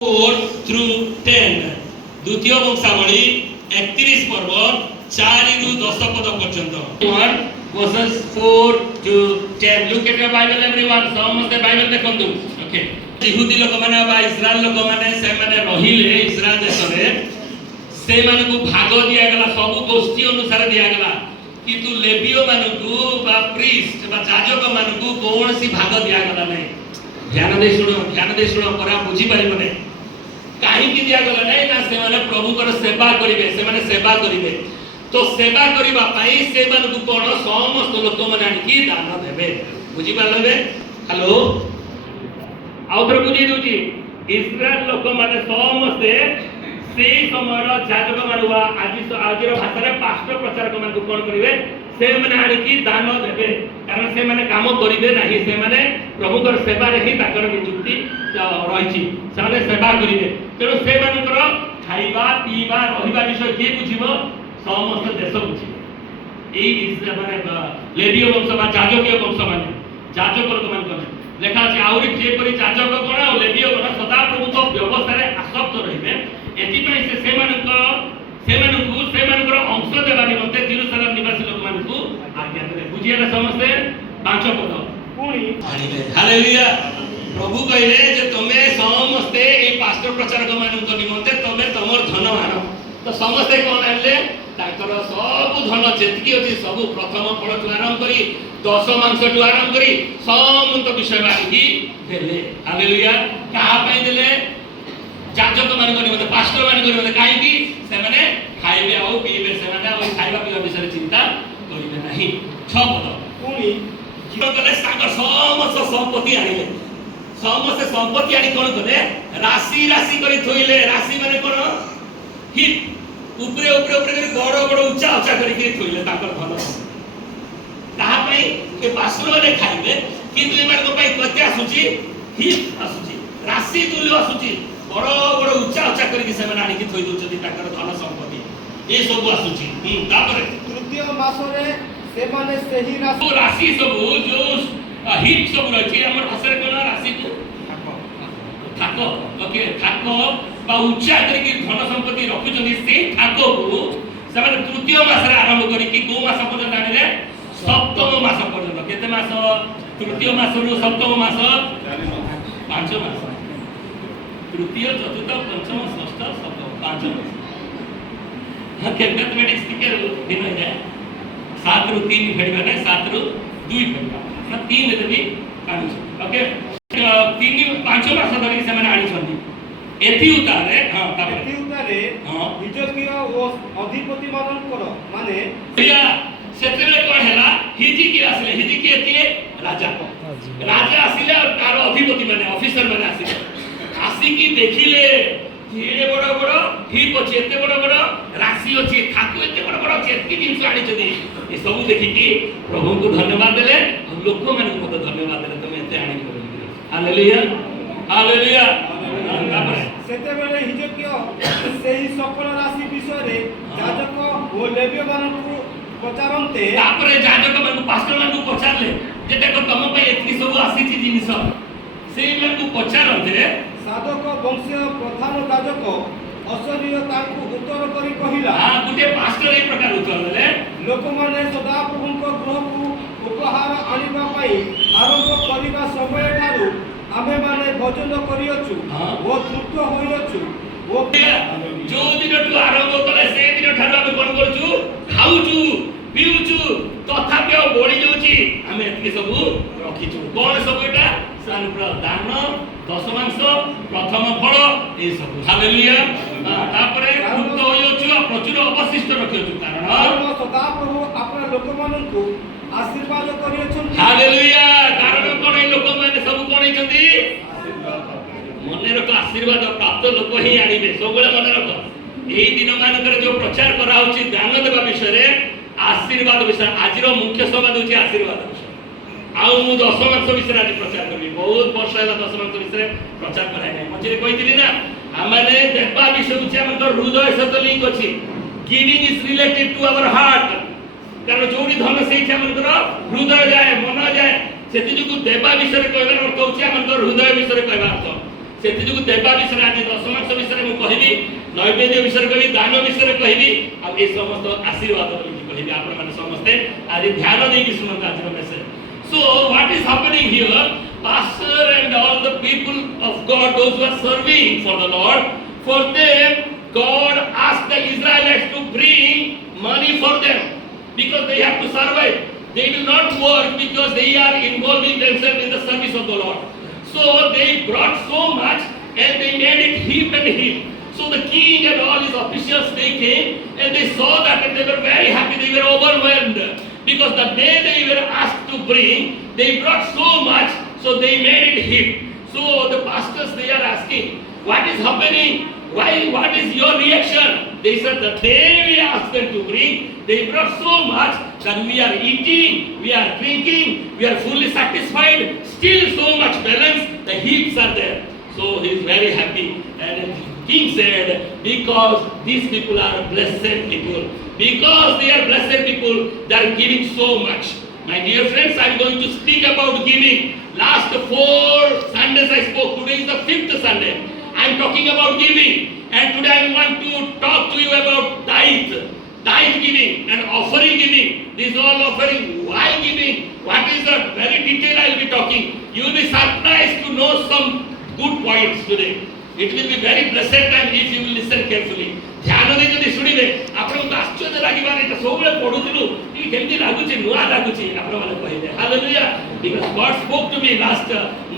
4 through 10 द्वितीय वंशावली 31 पर्व 4 रु 10 पद पर्यंत 1 verses 4 to 10 look at your bible everyone समस्त बाइबल देखंतु ओके यहूदी लोक माने बा इस्राएल लोक माने से माने रहिले इस्राएल देश रे से माने को भाग दिया गला सब गोष्ठी अनुसार दिया गला किंतु लेवियो माने को बा प्रीस्ट बा याजक माने को कोनसी भाग दिया गला नै ध्यान दे शुणो परा बुझी पारिबो नै काहे कि दिया गला नै ना से माने प्रभु कर सेवा करिवे से माने सेवा करिवे तो सेवा करिबा पई से माने को कोन समस्त लोक माने आनि कि दान देबे बुझी पारले हेलो आउथर बुझी दोची इस्राएल लोक माने समस्त से समय याजक माने आजिर भाषा रे पास्टर प्रचारक माने को कोन करिवे से माने आनि कि दान देबे कारण से माने काम करिवे नाही से माने प्रभु कर सेवा रे ही ताकर नियुक्ति रहिछि से माने सेवा करिवे तेरो से मानकर खाइबा पीबा रहिबा विषय के बुझिबो समस्त देश बुझिबो एई माने लेवियो वंश बा याजकीय वंश माने याजक लोक मान लेखा अछि आउरी जे परि याजक कोन आ लेवियो कोन सदा प्रभु को व्यवस्था रे आसक्त रहिबे एति पई से मानकर अंश देबा निमंते जेरूशलेम निवासी लोक मान को आज्ञा देले बुझिया समस्त पांच पद पुणी हालेलुया प्रभु कहले जे तमे समस्ते ए पास्टर प्रचारक मानक निमंते तमे तमर धन आनो तो समस्ते कोन आनले ताकर सब धन जेतकी अछि सब प्रथम फल टु आरंभ करी 10 मांस टु आरंभ करी समस्त विषय बाकी देले हालेलुया कहा पई देले याजक मानक निमंते पास्टर मानक निमंते काहे कि से माने खाइबे आ पीबे से माने ओइ खाइबा पीबा विषय चिंता करिबे नाही 6 पद पुणी जीवन कले सागर समस्त संपत्ति आनिले समस्त संपत्ति आनी कोन करे राशि राशि करी थोइले राशि माने कोन हिट ऊपरे ऊपरे ऊपरे करी बड़ बड़ ऊंचा ऊंचा करी के थोइले ताकर धन ताहा पई के पास्टर माने खाइबे किंतु एमार को पई कते आसुची हिट आसुची राशि तुल्य आसुची बड़ बड़ ऊंचा ऊंचा करी के से माने आनी के थोइ दोचती ताकर धन संपत्ति ए सब आसुची तापर तृतीय मासरे से माने सेही राशि सब जो हिट सब रही हमर भाषा रे कोन राशि को ठाको ओके ठाको बा उच्चा करी कि धन संपत्ति रखु जनी से ठाको को से माने तृतीय मास रे आरंभ करी कि को मास पर्यंत आनिले सप्तम मास पर्यंत केते मास तृतीय मास रो सप्तम मास 5 मास तृतीय चतुर्थ पंचम षष्ठ सप्तम 5 मास हां के मैथमेटिक्स के दिन है 7 रु 3 फेडबा नै 7 रु 2 फेडबा ना 3 देबी आनी ओके 3 5 मास धरि से माने आनी छथि एथि उतारे हां तापर एथि उतारे हां हिजकिया ओ अधिपति मानन करो माने या सेतेले कोन हैला हिजकी आसले हिजकी एथि राजा आसिले और तार अधिपति माने ऑफिसर माने आसिले आसी की देखिले एडे बड़ बड़ हिप अछि एते बड़ बड़ राशि अछि ठाकु एते बड़ बड़ अछि एतकी जिंस आनी छथि ए सब देखि की प्रभु को धन्यवाद देले और लोक माने को धन्यवाद देले तुम एते आनी हालेलुया हालेलुया सेते बेले हिजकिया सेही सकल राशि विषय रे याजक ओ लेविय मानकु प्रचारन्ते तापरे याजक मानकु पास्टर मानकु पचारले जे देखो तम पई एतकी सब आसीची जिंस सेही मानकु पचारन्ते साधक वंशीय प्रधान याजक असरीय ताकु उत्तर करी कहिला हां गुटे पास्टर ए प्रकार उत्तर देले लोक माने सदा प्रभुको ग्रहकु उपहार आनिबा पई आरंभ करिबा समय ठारू आमे माने भोजन करियछु ओ तृप्त होइयछु ओ जो दिन टु आरंभ कले से दिन ठारू आमे कोन करछु खाउछु पिउछु तथापि बळी जाउची आमे एतके सब रखिछु कोन सब एटा सानप्र दान दशमांश प्रथम फल ए सब हालेलुया तापरे तृप्त होइयछु प्रचुर अवशिष्ट रखियछु कारण सदा प्रभु आपन लोक माननकु आशीर्वाद करियछु हालेलुया कारण कोन लोक माने सब कोन छथि मने रख आशीर्वाद प्राप्त लोक ही आनिबे सबले मने रख एही दिन मानकर जो प्रचार करा होछि दान देबा विषय रे आशीर्वाद विषय आजिरो मुख्य संवाद होछि आशीर्वाद विषय आउ मु 10 मास विषय आज प्रचार करबी बहुत वर्ष हैला 10 मास विषय प्रचार कराय नै मझे कहितली ना हमने देबा विषय होछि हमर हृदय सहित लिंक अछि giving is related to our heart कारण जोडी धन सेठी हमर हृदय जाय मन जाय सेति जुगु देबा विषय कहबार अर्थ होछि हमर हृदय विषय कहबार अर्थ सेति जो देवा विषय आज दशमांश विषय मु कहिबी नैवेद्य विषय कहिबी दान विषय कहिबी आ ए समस्त आशीर्वाद बोली कहिबी आपण माने समस्त आज ध्यान दे कि सुनत आज message so what is happening here pastor and all the people of God those who are serving for the Lord for them God asked the Israelites to bring money for them because they have to survive they will not work because they are involving themselves in the service of the Lord so they brought so much and they made it heap and heap so the king and all his officials they came and they saw that and they were very happy they were overwhelmed because the day they were asked to bring they brought so much so they made it heap so the pastors they are asking what is happening why what is your reaction they said the day we asked them to bring they brought so much that we are eating we are drinking we are fully satisfied still so much balance the heaps are there so he is very happy and king said because these people are blessed people because they are blessed people they are giving so much my dear friends I am going to speak about giving last 4 Sundays I spoke today is the 5th Sunday I am talking about giving and today I want to talk to you about tithe giving and offering giving this all offering why giving what is that very detail I will be talking you will be surprised to know some good points today it will be very blessed time if you will listen carefully ध्यान दे जदी सुनिबे आपण को आश्चर्य लागिबार एटा सबले पढुतिलु इ केमति लागुची नुआ लागुची आपण माने कहिले hallelujah because God spoke to me last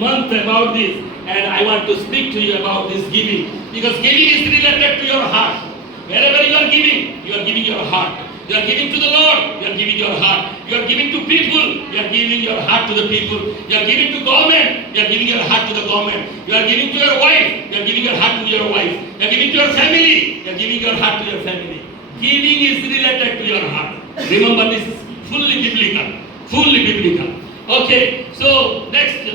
month about this and I want to speak to you about this giving because giving is related to your heart wherever you are giving your heart you are giving to the Lord you are giving your heart you are giving to people you are giving your heart to the people you are giving to government you are giving your heart to the government you are giving to your wife you are giving your heart to your wife you are giving to your family you are giving your heart to your family giving is related to your heart remember this is fully biblical okay so next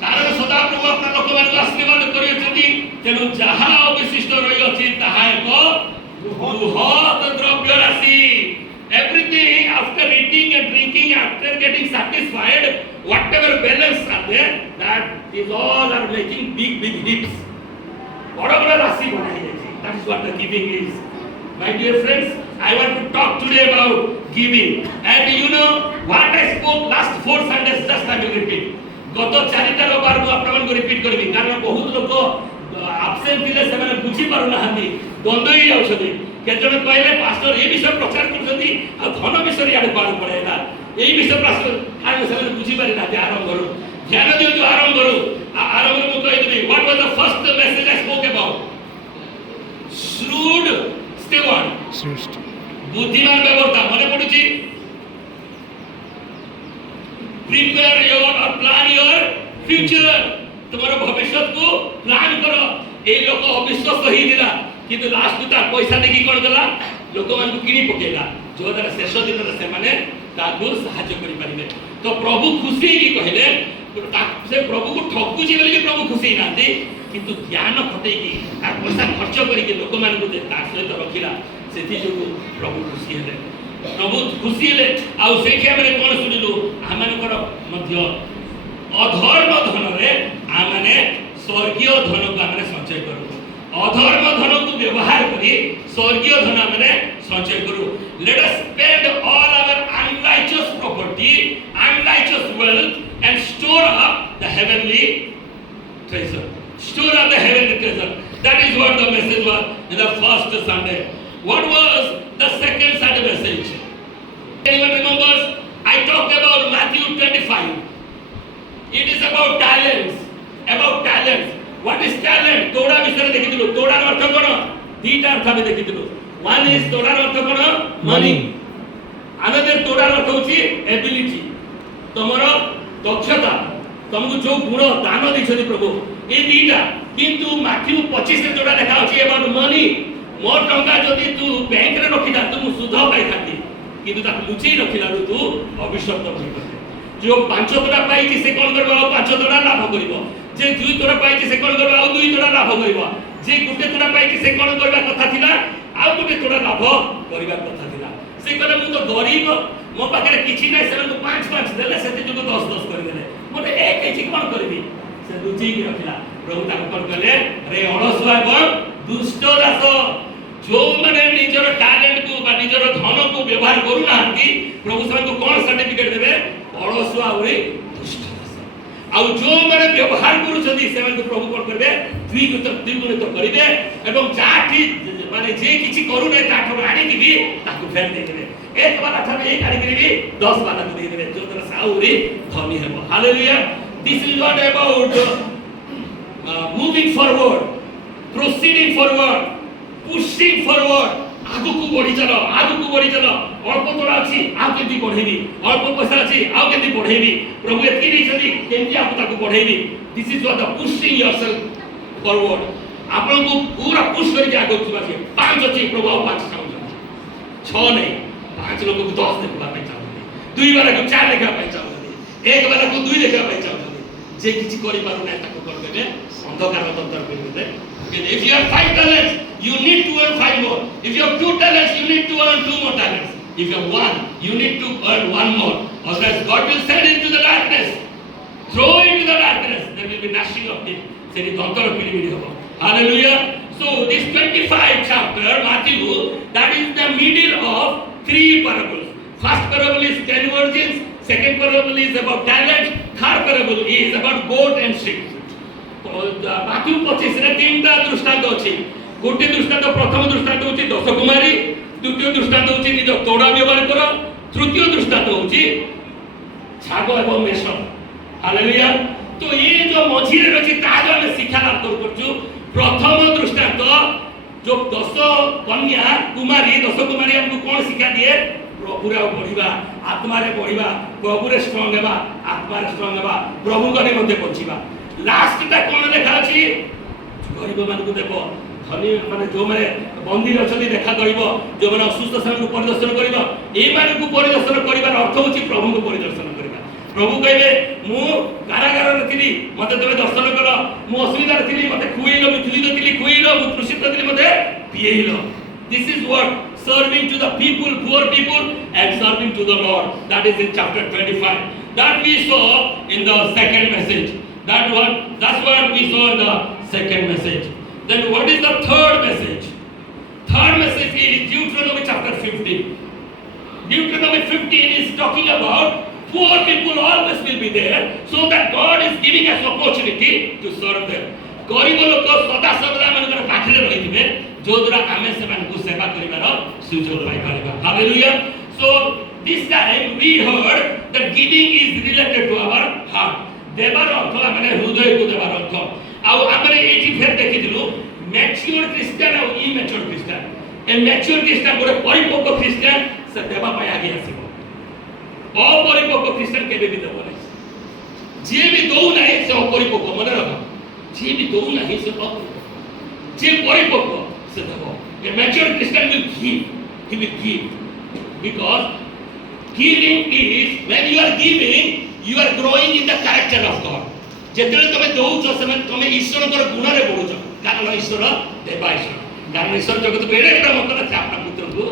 कारण सदा प्रभु अपना लोक मान आशीर्वाद करियछथि तेनु जहा अवशिष्ट रहि अछि ताहा एक बृहत द्रव्य राशि everything after eating and drinking after getting satisfied whatever balance are there that is all are making big heaps bada rashi banai jaisi that is what the giving is my dear friends I want to talk today about giving and you know what I spoke last 4 Sundays just I will repeat गत 4 रविवार को आपन को repeat करबी कारण बहुत लोग absent थिले से माने बुझी पारु नाहंती द्वंद्व ही औषधि केजन कहले पास्टर ए विषय प्रचार करछथि आ धन विषय याड पार पड़ेला एई विषय पास्टर खाली से बुझी पारि ना आरंभ करू ध्यान दियो जो आरंभ करू आरंभ में कहि देबी what was the first message I spoke about shrewd steward बुद्धिमान व्यवहार मने पडुची prepare your or plan your future तुम्हारा भविष्य को प्लान करो ए लोक अविश्वास ही दिला किंतु लास्ट ता पैसा देखि कोन कला लोक मान को किनी पकेला जो दर शेष दिन रे से माने ताकू सहायता करि परिबे तो प्रभु खुशी की कहले से प्रभु को ठकुची बोली कि प्रभु खुशी नांती किंतु ज्ञान खटे की आ पैसा खर्च करि के लोक मान को ता सहित रखिला सेति जो प्रभु खुशी हेले प्रभु खुशी हेले आ से के हमरे कोन सुनिलु हमनकर मध्य अधर्म धन रे आमने स्वर्गीय धन को आमने संचय करू अधर्म धन को व्यवहार करी स्वर्गीय धन आमने संचय करू let us spend all our unrighteous property unrighteous wealth and store up the heavenly treasure store up the heavenly treasure that is what the message was in the first Sunday what was the second Sunday message anyone remembers I talked about Matthew 25 it is about talents what is talent तोड़ा विषय देखिथिलु तोड़ा अर्थ कोन दीटा अर्थ में देखिथिलु one is तोड़ा अर्थ कोन money another तोड़ा अर्थ होची ability तमरो दक्षता तुमको जो गुण दान दैछथि प्रभु ए दीटा किंतु मैथ्यू 25 रे तोड़ा देखा होची अबाउट मनी मोर टंका जदी तू बैंक रे रखिदा तू सुध पाई थाती किंतु ता लुचि रखिला तू अभिशप्त होई जो 5 तोड़ा पाई कि से कोन करबा 5 तोड़ा लाभ करिवो जे 2 तोड़ा पाई कि से कोन करबा 2 तोड़ा लाभ करिवो जे गुटे तोड़ा पाई कि से कोन करबा कथा थिला आ गुटे तोड़ा लाभ करिबा कथा थिला से कहले मु तो गरीब मो पाखे किसी ना से 5 देले से जो 10 कर देले मोटे एक एची कोन करबी से लुचि की रखिला प्रभु ताको कोन कहले रे अड़सुआ एवं दुष्ट दास जो माने निजर टैलेंट को बा निजर धन को व्यवहार करू नांती प्रभु से को कोन सर्टिफिकेट देबे अड़सुआ और दुष्ट दास आ जो माने व्यवहार करू छथि से को प्रभु कोन करबे द्विगुणित करिवे एवं जाठी माने जे किछि करू नै ताठो आनी कि भी ताको फेर दे देबे एक वाला था एक आनी कि भी 10 वाला को दे देबे जो तरह साउरी धनी हेबो hallelujah this is not about moving forward proceeding forward pushing forward आगु को बढ़ी चलो अल्प तोरा अछि आ केति बढ़ेबी अल्प पैसा अछि आ केति बढ़ेबी प्रभु एति नै छथि केति आपु ताको बढ़ेबी this is what the pushing yourself forward आपन को पूरा पुश करके आगु छिबा छै 5 अछि प्रभु आ 5 चाहू 6 नै 5 लोग को 10 देखबा पे चाहू 2 वाला को 4 देखबा पे चाहू एक वाला को 2 देखबा पे चाहू जे किछि करि पारु नै ताको करबे अंधकार तंत्र पे if you have 5 talents you need to earn 5 more if you have 2 talents you need to earn 2 more talents if you have 1 you need to earn 1 more otherwise God will send into the darkness throw into the darkness there will be gnashing of teeth seri tantra pidi hobo hallelujah so this 25 chapter Matthew that is the middle of 3 parables first parable is 10 virgins second parable is about talent third parable is about goat and sheep Matthew 25 रे तीनटा दृष्टांत अछि गोटे दृष्टांत प्रथम दृष्टांत होछि 10 कुमारी द्वितीय दृष्टांत होछि निज तोड़ा व्यवहार कर तृतीय दृष्टांत होछि छाग एवं मेष हालेलुया तो ये जो मझी रे अछि ताज हम शिक्षा लाभ करछु प्रथम दृष्टांत जो 10 कन्या कुमारी 10 कुमारी हमको कोन शिक्षा दिए प्रभु रे बढ़िबा आत्मा रे बढ़िबा प्रभु रे स्ट्रांग हेबा आत्मा रे स्ट्रांग हेबा प्रभु को निमंते पछिबा लास्ट ता कोन देखा अछि गरीब मान को देखो धनी माने जो माने मंदिर अछति देखा करिवो जो माने असुस्थ सान को परिदर्शन करिवो ए मान को परिदर्शन करिवार अर्थ होछि प्रभु को परिदर्शन करिवा प्रभु कहबे मु कारागार रे थिली मते तबे दर्शन कर मु असुविधा रे थिली मते खुइलो मु तुलिदो थिली खुइलो मु तृषित थिली मते पिएइलो this is what serving to the people poor people and serving to the Lord that is in chapter 25 that we saw in the second message that's what we saw in the second message then what is the third message is Deuteronomy chapter 15 Deuteronomy 15 is talking about poor people always will be there so that God is giving us opportunity to serve them गरीब लोक सदा सर्वदा मन पाखरे रहिथिबे जो द्वारा आमे सेमान को सेवा करिवार सुजोग पाइ पारिबा hallelujah so this time we heard that giving is related to our heart देवार अर्थ माने हृदय को देवार अर्थ आ हमरे एठी फेर देखिदिलु मैच्योर क्रिश्चियन और इमैच्योर क्रिश्चियन ए मैच्योर क्रिश्चियन गोटे परिपक्व क्रिश्चियन से देवा पाइ आगे आसीबो अपरिपक्व क्रिश्चियन केबे भी देबो नै जे भी दउ नै से अपरिपक्व मन रख जे भी दउ नै से अपरिपक्व जे परिपक्व से देबो ए mature Christian will give he will give because giving is when you are giving you are growing in the character of God जेतेले तमे दउछ समय तमे ईश्वर कर गुण रे बढ़ुछ कारण ईश्वर देवा ईश्वर कारण ईश्वर जगत बेड़े प्रेम करे से आपन पुत्र को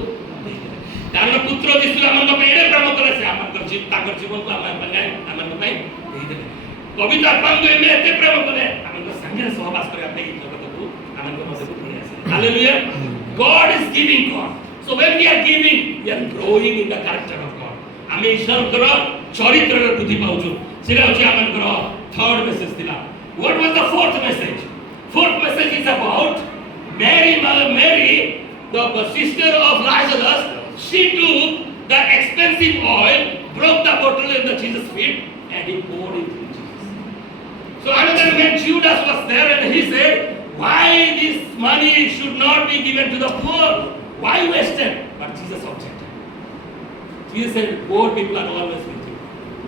कारण पुत्र यीशु हमन को बेड़े प्रेम करे से हमन कर जीव ताकर जीवन को हमन बनाए हमन को दे दे पवित्र आत्मा को एमे एते प्रेम करे हमन को संगे सहवास करे अपने जगत को हमन को मसे को आसे hallelujah God is giving God so when we are giving we are growing in the character of God आमे ईश्वर कर चरित्र रे बुद्धि पाउछु सेला अछि हमन कर third message thila what was the fourth message is about Mary the sister of Lazarus she took the expensive oil broke the bottle in the Jesus feet and he poured it in Jesus so another man Judas was there and he said why this money should not be given to the poor why wasted but Jesus objected Jesus said poor people are always with you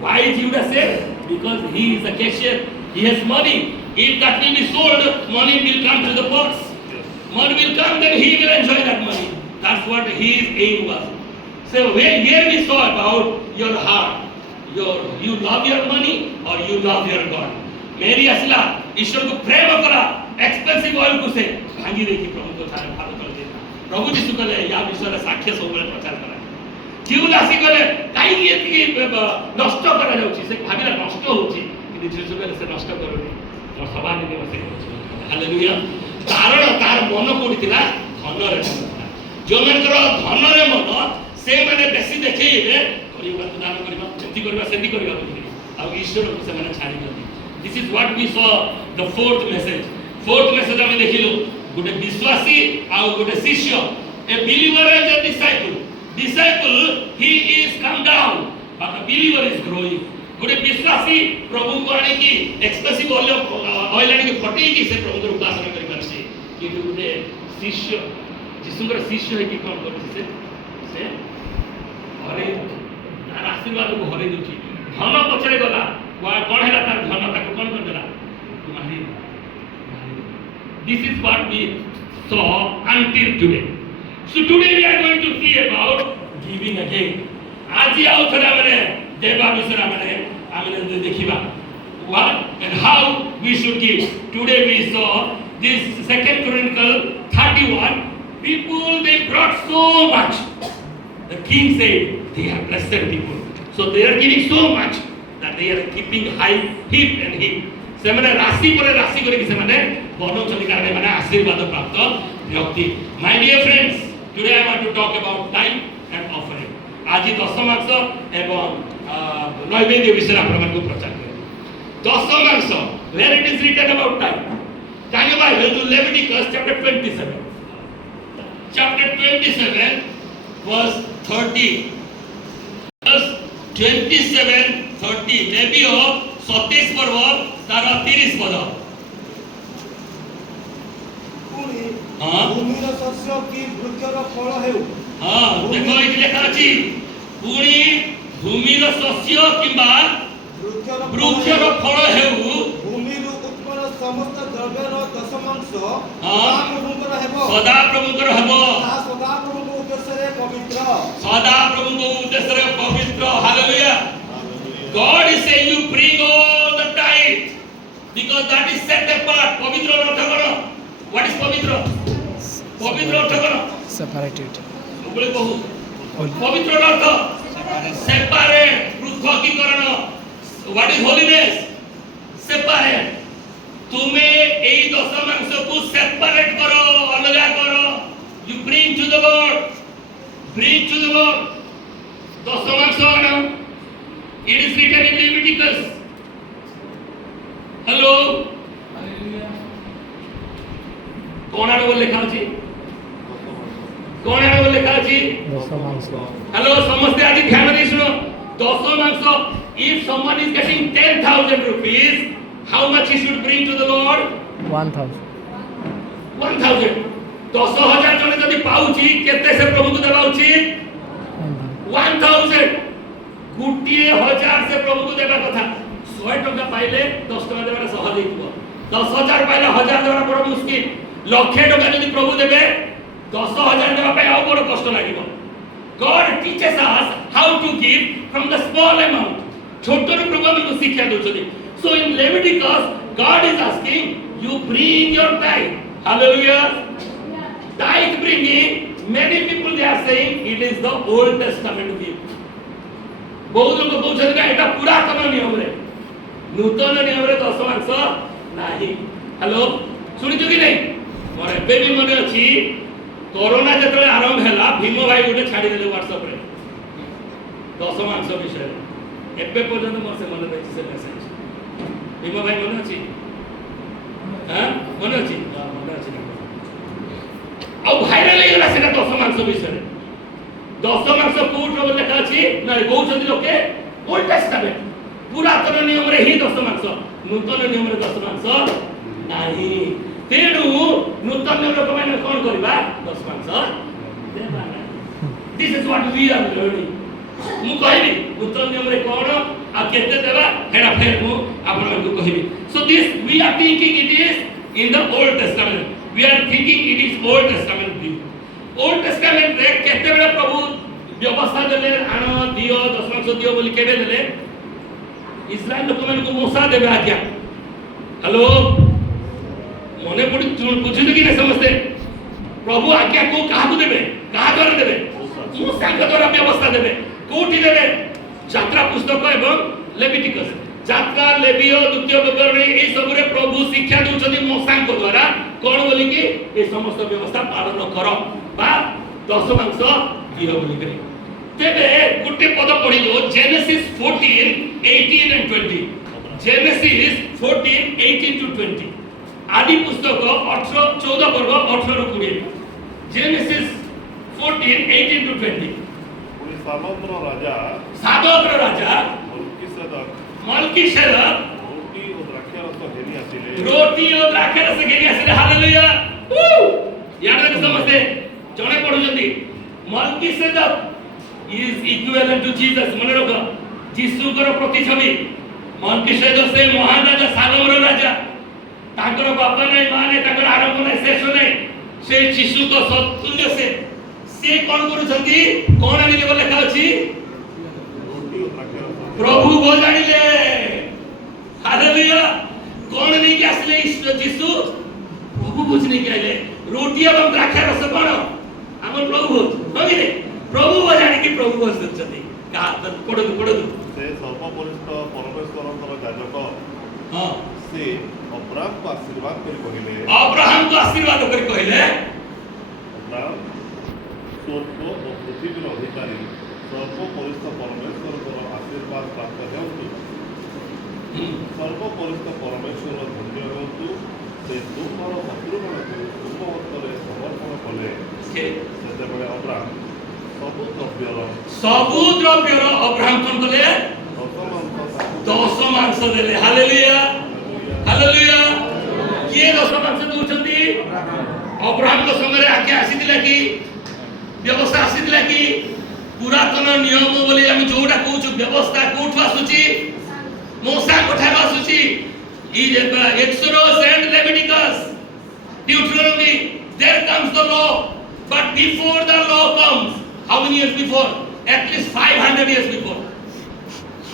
why Judas said because he is a cashier he has money if that will be sold money will come to the purse money will come then he will enjoy that money that's what his aim was so here we saw about your heart you love your money or you love your God Mary asla ईश्वर को प्रेम करा expensive oil को से भांगी देखी प्रभु को थारे भाग कर देना प्रभु यीशु कहले या विश्व रे साक्ष्य सब प्रचार करा जीव राशि कले काई एति नष्ट करा जाउछि से भाबिला नष्ट होछि कि जीसस कहले से नष्ट करोनी और सभा ने से हालेलुया कारण तार मन कोडितिला धन रे जो मनकर धन रे मन से माने बेसी देखैबे करिबा तो दान करिबा जति करिबा सेति करिबा आ ईश्वर को से माने छाडी दियो this is what we saw the fourth message हम देखिलु गोटे विश्वासी आ गोटे शिष्य a believer is a disciple he is come down but a believer is growing गोटे विश्वासी प्रभु को आने की एक्सप्रेसिव ऑयल आने की फटे की से प्रभु को उपासना करि परसे कि गोटे शिष्य जिसुकर शिष्य है कि कोन करछि से हरे तार आशीर्वाद को हरे दुची धन पछरे गला कोन हैला तार धन ताको कोन कर देला मारी this is what we saw until today. So today we are going to see about giving again. आज आउ थरा माने देवा विषय माने आमे देखिबा what and how we should give. Today we saw this 2 Chronicles 31. People they brought so much. The king said they are blessed people. So they are giving so much that they are keeping heap and heap. से माने राशि पर राशि करे कि से माने बनो चली कारण माने आशीर्वाद प्राप्त व्यक्ति. My dear friends, today I want to talk about tithe and offering. आज दशमांश एवं नैवेद्य विषय आपण को प्रचार करे. दशमांश where it is written about tithe. Can you Bible to Leviticus chapter 27. Chapter 27 verse 30. Verse 27 30 लेवियो 27 पर्व तार 30 पद. हां भूमिर शस्य की वृक्षर फल हेउ. हां देखो एठी लेखा अछि पुणी भूमिर शस्य किबा वृक्षर फल हेउ भूमिर उत्पन्न समस्त द्रव्यर दशमांश सदा प्रभुकर हेबो सदा प्रभु उद्देश्य पवित्र सदा प्रभु उद्देश्य पवित्र. Hallelujah. God is saying you bring all the tithe because that is set apart. पवित्र अर्थ करो. What is पवित्र? पवित्र अर्थ करो. Separated. बोले बहु पवित्र अर्थ separate पृथकीकरण. What is holiness? Separate. तुम्हें एई दशमांश को सेपरेट करो, अलग करो. You bring to the Lord. Bring to the Lord. दशमांश आनो. It is written in Leviticus. Hello. कौन आने बोले लिखा अछि? कौन आने बोले लिखा अछि? दशमांश. Hello, समझते आज ध्यान दे सुनो. दशमांश. If someone is getting 10,000 rupees, how much he should bring to the Lord? 1,000. 1,000. 10,000 जने जदि पाउची केते से प्रभु को देबा उचित? 1,000. गुटिए 1000 से प्रभु को देबा कथा. 100 टका पाइले 10 टका देबा सहज हेतु. 10,000 पाइले 1000 देबा बड़ मुश्किल. लक्ष टका जदि प्रभु देबे 10,000 देबा पय आ बड़ कष्ट लागिबो. God teaches us how to give from the small amount. छोटो प्रभु हमको शिक्षा दोछथि. So in Leviticus God is asking you bring your tithe. Hallelujah. Tithe bringing, many people they are saying it is the Old Testament gift. बहुत लोग कहउछन का एटा पुरातन नियम रे नूतन नियम रे दशमांश नाही. हेलो सुनि जो कि नहीं मोर एबे भी मने अछि कोरोना जतले आरंभ हैला भीम भाई गोटे छाडी देले WhatsApp रे दशमांश विषय एबे पर्यंत मोर से मने रहछि से मेसेज. भीम भाई मने अछि हां मने अछि मने अछि आ भाइरल ହେଇଗଲା सेटा दशमांश विषय. दशमांश कोट रो लेखा अछि ना कहउछथि लोके ओल्ड टेस्टामेंट पुरातन नियम रे ही दशमांश नूतन नियम रे दशमांश नाही. तेणु नूतन नियम लोक माने कोन करबा दशमांश देबा ना. This is what we are learning. मु कहबी नूतन नियम रे कोन आ केते देबा हेडा फेर मु आपन को कहबी. So this we are thinking it is in the Old Testament. We are thinking it is Old Testament. Old Testament रे केते बेला प्रभु व्यवस्था देले आनो दियो दशमांश दियो बोली केबे देले इस्राएल लोक मन को मोसा देबे आज्ञा. हेलो मने पड़ी बुझिले कि नहीं समझते प्रभु आज्ञा को काहा को देबे कहा द्वारा देबे मूसाଙ୍କ द्वारा व्यवस्था देबे कोठी देबे यात्रा पुस्तक एवं लेविटिकस यात्रा लेवियो द्वितीय विवरणी ए सब रे प्रभु शिक्षा दउछथि मूसाଙ୍କ द्वारा कोन बोली कि ए समस्त व्यवस्था पालन करो बा दशमांश दियो बोली करी तेबे गुटे पद पढिलो जेनेसिस 14 18 and 20 जेनेसिस 14 18 to 20 आदि पुस्तक 18 14 पर्व 18 ରୁ 20 जेनेसिस 14 18 to 20 सामंतर राजा सादोकर राजा मल्कीसेदक रोटी और द्राक्षरस घेरी आसिले हालेलुया याद रख समझते जणे पढुचंदी मल्कीसेदक इज इक्विवेलेंट टू जीसस मन रख यीशु कर प्रतिछवि मल्कीसेदक से महान राजा सालोमर राजा ताकर बापा नै मां नै ताकर आरंभ नै शेष नै से यीशु को सतुल्य से कोन करूछंती कोन आनिले बोले का अछि प्रभु वो जानिले हालेलुया कोन नै के आसले यीशु प्रभु बुझ नै के आइले रोटी एवं द्राक्षा रस कोन हमर प्रभु हो कि नै प्रभु वो जानि कि प्रभु वो सचती का पडो से सर्वपरिष्ठ परमेश्वरଙ୍କର ଯାଜକ हां से अब्राहम को आशीर्वाद कर कहले अब्राहम को आशीर्वाद कर कहले अब्राहम स्वर्ग और पृथ्वीर अधिकारी सर्वपरिष्ठ परमेश्वरଙ୍କର आशीर्वाद प्राप्त हेतु सर्वपरिष्ठ परमेश्वर धन्य हेतु से तुमର ଶତ୍ରୁମାନଙ୍କୁ ତୁମ ହସ୍ତରେ ସମର୍ପଣ କଲେ ସେତେବେଳେ ଅବ୍ରାହମ ସବୁ ଦ୍ରବ୍ୟର अब्राहम कोन कले दशमांश देले हालेलुया हालेलुया किए दशमांश दउछंती अब्राहम को संगे आके आसीतिला कि व्यवस्था आसीतिला कि पुरातन नियम बोली हम जोडा कहूछु व्यवस्था कोठु आसुची मूसा कोठार आसुची ई Exodus and Leviticus Deuteronomy there comes the law but before the law comes how many years before at least 500 years before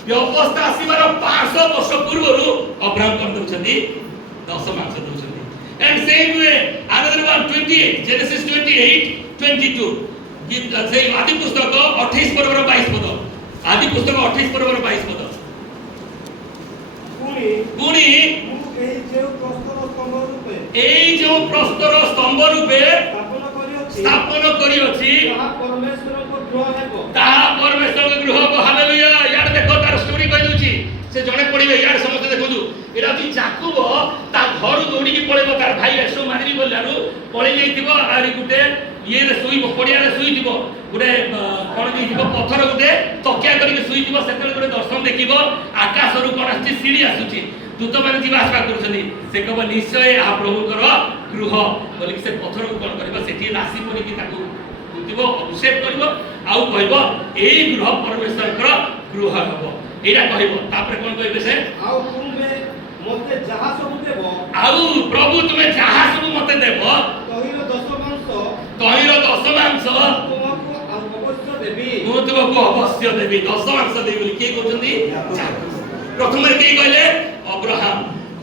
व्यवस्था आसीबार 500 वर्ष पूर्वरु अब्राहम कर दउछंती दशमांश दउछंती and same way another one 28 Genesis 28 22 गीत से आदि पुस्तक 28 पर्वर 22 पद आदि पुस्तक 28 पर्वर 22 पद पुणी एई जो प्रस्तर स्तंभ रूपे स्थापन करी अछि ताहा परमेश्वर को गृह को हालेलुया यार देखो तार स्टोरी कहि दुची से जणे पढिबे यार समस्त देखु एरा कि जाकुब ता घर दौड़ी की पळेबो तार भाई एसो मारिबी बोलारु पळेई जाइतिबो आरी गुटे ये रे सुइबो पडिया रे सुइतिबो गुटे कोन दितिबो पत्थर गुटे तकिया करी के सुइतिबो सेतले गुटे दर्शन देखिबो आकाश रु कोन आछि सीढ़ी आसुची दूत माने जीवा आशा करछनी से कब निश्चय आ प्रभु कर गृह बोली से पत्थर को कोन करबो सेठी राशि परी की ताकू दिबो अभिषेक करबो आउ कहबो एई गृह परमेश्वर कर गृह हबो एरा कहबो तापर कोन कहबे से आउ तुमे मते जहा सब देबो आउ प्रभु तुमे जहा सब मते देबो तहिर दशमांश तुमको अवश्य देबी मु तुमको अवश्य देबी दशमांश देबी बोली के कहउछंती प्रथम रे के कहले अब्राहम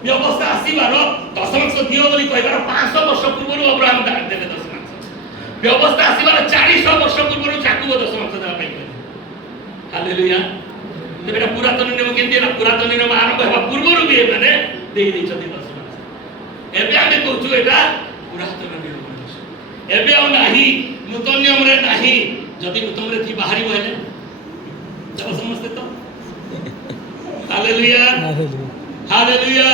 व्यवस्था आसीबार दशमांश दियो बोली कहबार 500 वर्ष पूर्व अब्राहम देले दशमांश व्यवस्था आसीबार 400 वर्ष पूर्व याकूब दशमांश देबा पई कहले हालेलुया तेबेटा पुरातन नियम केंती ना पुरातन नियम आरंभ हेबा पूर्व रु भी माने देई दै छथि दशमांश एबे आमे कहउछु एटा पुरातन नियम एबे आ नाही नूतन नियम रे नाही जदि नूतन रे थी बाहरी होले जब समझते तो हालेलुया हालेलुया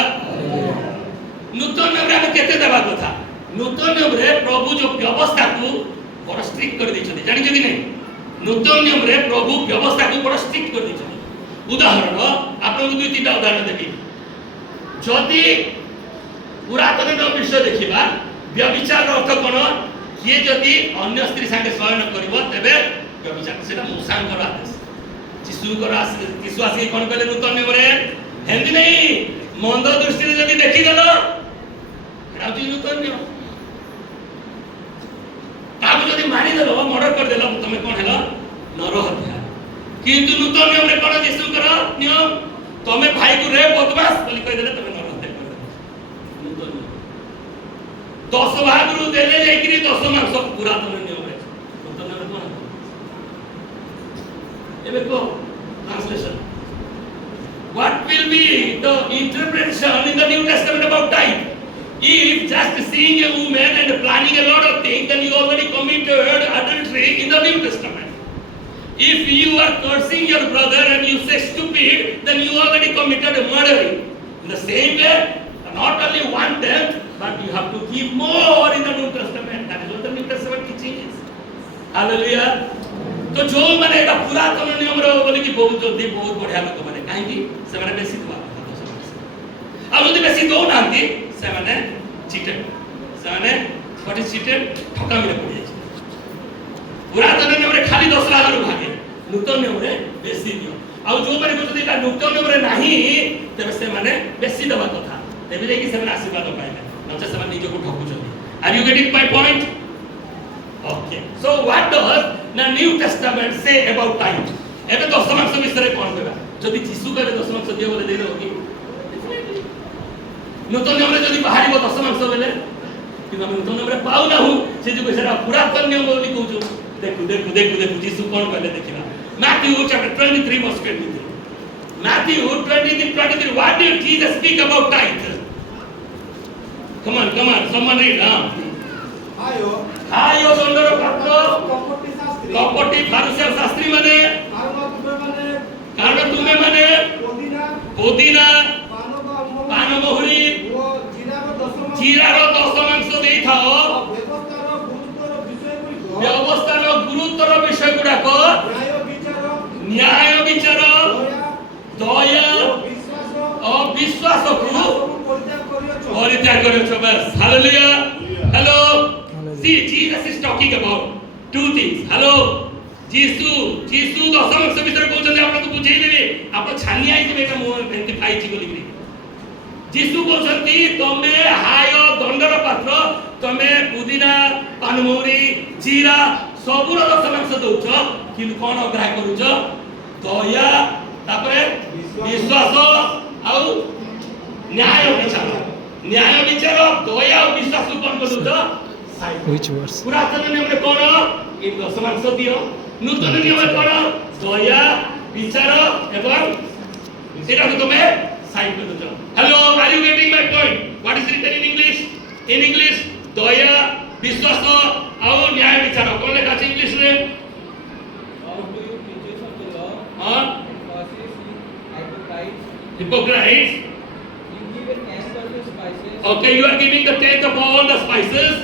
नूतन नियम रे केते देबा कथा नूतन नियम रे प्रभु जो व्यवस्था को बड़ स्ट्रिक्ट कर दै छथि जानि छ कि नै नूतन नियम रे प्रभु व्यवस्था को बड़ स्ट्रिक्ट कर दै छथि उदाहरण आपन दुई तीनटा उदाहरण देबी जदि पुरातन नियम विषय देखिबा व्यभिचार अर्थ कोन किए जदि अन्य स्त्री संगे शयन करिवो तबे व्यभिचार सेटा मूसांकर आदेश यीशु आसी कोन कहले नूतन नियम रे हेंदी नै मंद दृष्टि जदि देखि देलो एटा होची नूतन नियम ताबे जदि मारि देलो मर्डर कर देलो तमे कोन हेलो नर हत्या किंतु नूतन नियम रे कोन यीशुकर नियम तमे भाई को रे बदमाश बोली कहि देले तमे नर हत्या कर देलो नूतन नियम 10 भाग रु देले जाई कि 10 मांस पुरातन नियम रे नूतन नियम कोन ଏବେ କହ translation. What will be the interpretation in the New Testament about tithe? If just seeing a woman and planning a lot of things, then you already committed adultery in the New Testament. If you are cursing your brother and you say stupid, then you already committed murder. In the same way, not only one death, but you have to give more in the New Testament. That is what the New Testament teaching is. Hallelujah. तो जो माने एटा पुरातन नियम रो बोली कि बहुत जल्दी बहुत बढ़िया लोक माने काहे कि से माने बेसी दवा आ जल्दी बेसी दो नांती से माने चीटेड से माने व्हाट इज चीटेड ठकामी रे पड़ी जाय पुरातन नियम रे खाली 10 लाख रो भागे नूतन नियम रे बेसी दियो आ जो माने कहते एटा नूतन नियम रे नाही तबे से माने बेसी दवा कथा तबे देखि से माने आशीर्वाद पाइले नचे से माने निजे को ठकु चली are you getting my point Okay. So what does the New Testament say about tithe? एबे 10 मांस विषय कोन कहबा जदि यीशु कहले 10 मांस दियो बोले दे देबो कि नूतन नियम रे जदि बाहरिबो 10 मांस बेले कि हम नूतन नियम रे पाउ ना हूं से जो बेसरा पुरातन नियम बोली कहू देखु यीशु कोन कहले देखिबा Matthew chapter 23 verse 23 Matthew 23 what did Jesus speak about tithe? Come on someone read आयो दंडर पात्र कपटी फारिसी शास्त्री माने कारण तुमे माने पुदीना पान मोहरी जीरार 10 मांस देई थाओ व्यवस्थार गुरुतर विषय गुडा को न्याय विचार दया और विश्वास को परित्याग करियो बस hallelujah hello See, Jesus is talking about two things. Hello, Jesus दशम से भीतर कहते हैं आपको बुझेई देबे आप छानी आई देबे का मोह एंती पाइची बोली कि जीसु कहते तमे हाय दंडर पात्र तमे पुदीना पानमौरी जीरा सबुर दशम से दउछ कि कोन अग्राह करूछ दया तापरे विश्वास आ न्याय विचार दया और विश्वास कोन करूछ Which verse? पुरातन नियम रे कोन इन 10 मांस दियो नूतन नियम रे कोन दया विचार एवं सेटा को तमे साइड कर दो hello are you getting my point what is written in English दया विश्वास और न्याय विचार कोन लेखा আছে इंग्लिश रे हां hypocrites okay you are giving the tenth of all the spices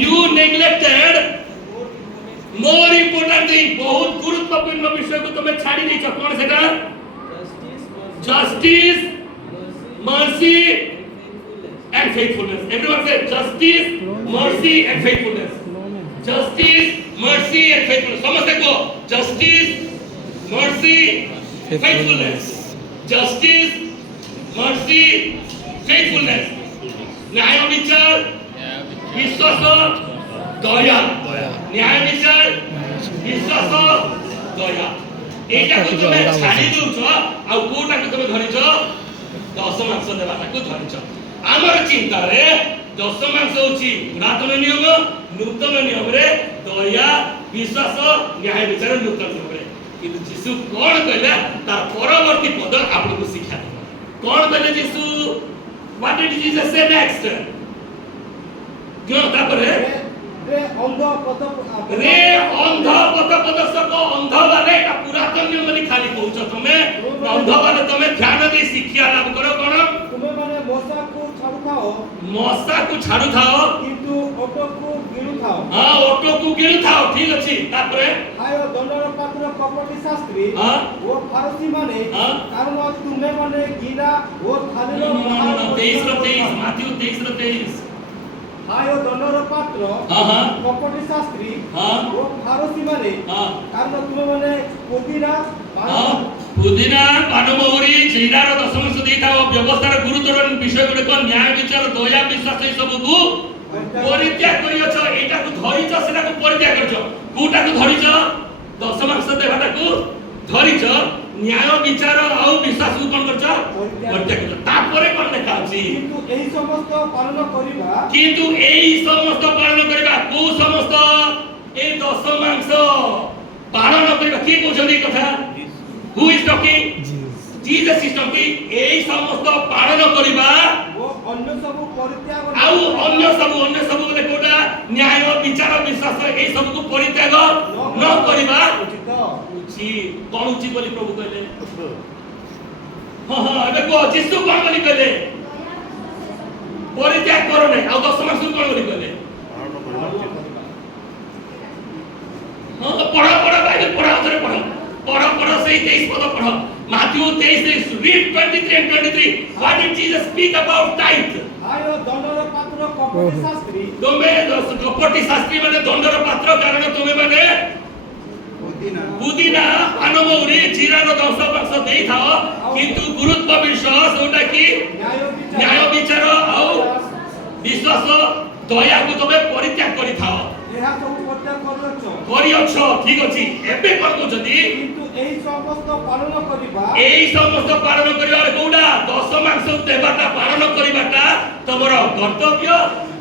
you neglected more important thing बहुत गुरुत्वपूर्ण विषय को तुम्हें छाड़ी नहीं चाहिए कौन सेटा justice mercy and faithfulness everyone say justice mercy and faithfulness justice mercy and faithfulness समझते को justice mercy faithfulness justice mercy faithfulness न्याय विचार विश्वास दया न्याय विचार विश्वास दया एटा को तुमे छाडी दोछ आ कोटा को तुमे धरिछ 10 मांस देबाटा को धरिछ हमर चिंता रे 10 मांस होची पुरातन नियम नूतन नियम रे दया विश्वास न्याय विचार नूतन नियम रे किंतु यीशु कोन कहला तार परवर्ती पद आपको शिक्षा कोन कहले यीशु What did Jesus say next? क्यों तापरे रे अंध पदस्थ को अंध वाले का पुरातन नियम में खाली कहउछ तमे अंध वाले तमे ध्यान दे शिक्षा लाभ करो कोन तुमे माने मौसा को छाड़ू थाओ किंतु ऑटो को गिळु थाओ हां ऑटो को गिळु थाओ ठीक अछि तापरे आयो दंडर पात्र कपटी शास्त्री हां वो फारसी माने कारण तुमे माने गिरा वो थालीर 23 माथ्यू 23 आयो दंडर पात्र कपटी शास्त्री वो फारसी माने कारण तुमे माने पुदीना पानमौरी जीरार 10 मांस देइथाओ व्यवस्थार गुरुतर विषय गुडे को न्याय विचार दया विश्वास ए सब को परित्याग करियछ एटा को धरिछ सेटा को परित्याग करछ कोटा को धरिछ 10 मांस देबाटा को धरिछ न्याय विचार आ विश्वास को कोन करछ परित्याग करछ तापरे कोन लेखा अछि किंतु एही समस्त पालन करिबा को समस्त ए दश मांस पालन करबा की कहउछन कथा who is talking Jesus. Jesus is talking ए समस्त पालन करबा ଓ ଅନ୍ୟ ସବୁ ପରିତ୍ୟାଗ आउ अन्य सब बोले कोटा न्याय विचार विश्वास ए सब को परित्याग न करबा ଉଚିତ। उचित कोन उचित बोली प्रभु कहले हां हां एबे को जीसु कोन बोली कहले परित्याग करो नै आउ 10 मास कोन बोली कहले ପାଳନ କରିବା ଉଚିତ। हां पढ़ो बाइबल पढ़ो से 23 पद पढ़ो Matthew 23 read 23 and 23 what did Jesus speak about tithe ଆୟ ଦଣ୍ଡର ପାତ୍ର କପଟ ଶାସ୍ତ୍ରୀ ତୁମେ କପଟି ଶାସ୍ତ୍ରୀ ମାନେ ଦଣ୍ଡର ପାତ୍ର କାରଣ ତୁମେ ମାନେ ପୁଦିନା ପାନମୌରୀ ଜିରାର 10% ଦେଇଥାଅ କିନ୍ତୁ ଗୁରୁତ୍ୱ ବିଷୟ ଯୋଉଟା କି ନ୍ୟାୟ ବିଚାର ଆଉ ବିଶ୍ୱାସ ଦୟାକୁ ତୁମେ ପରିତ୍ୟାଗ କରିଥାଅ ଏହା ସବୁ ପରିତ୍ୟାଗ କରିଅଛ ଠିକ ଅଛି ଏବେ କଣ କହୁଛନ୍ତି କିନ୍ତୁ ଏହି ସମସ୍ତ ପାଳନ କରିବା এই সমস্ত পালন করিবার কোউডা 10 মাংস দেবাটা পালন করিবাটা তোমার কর্তব্য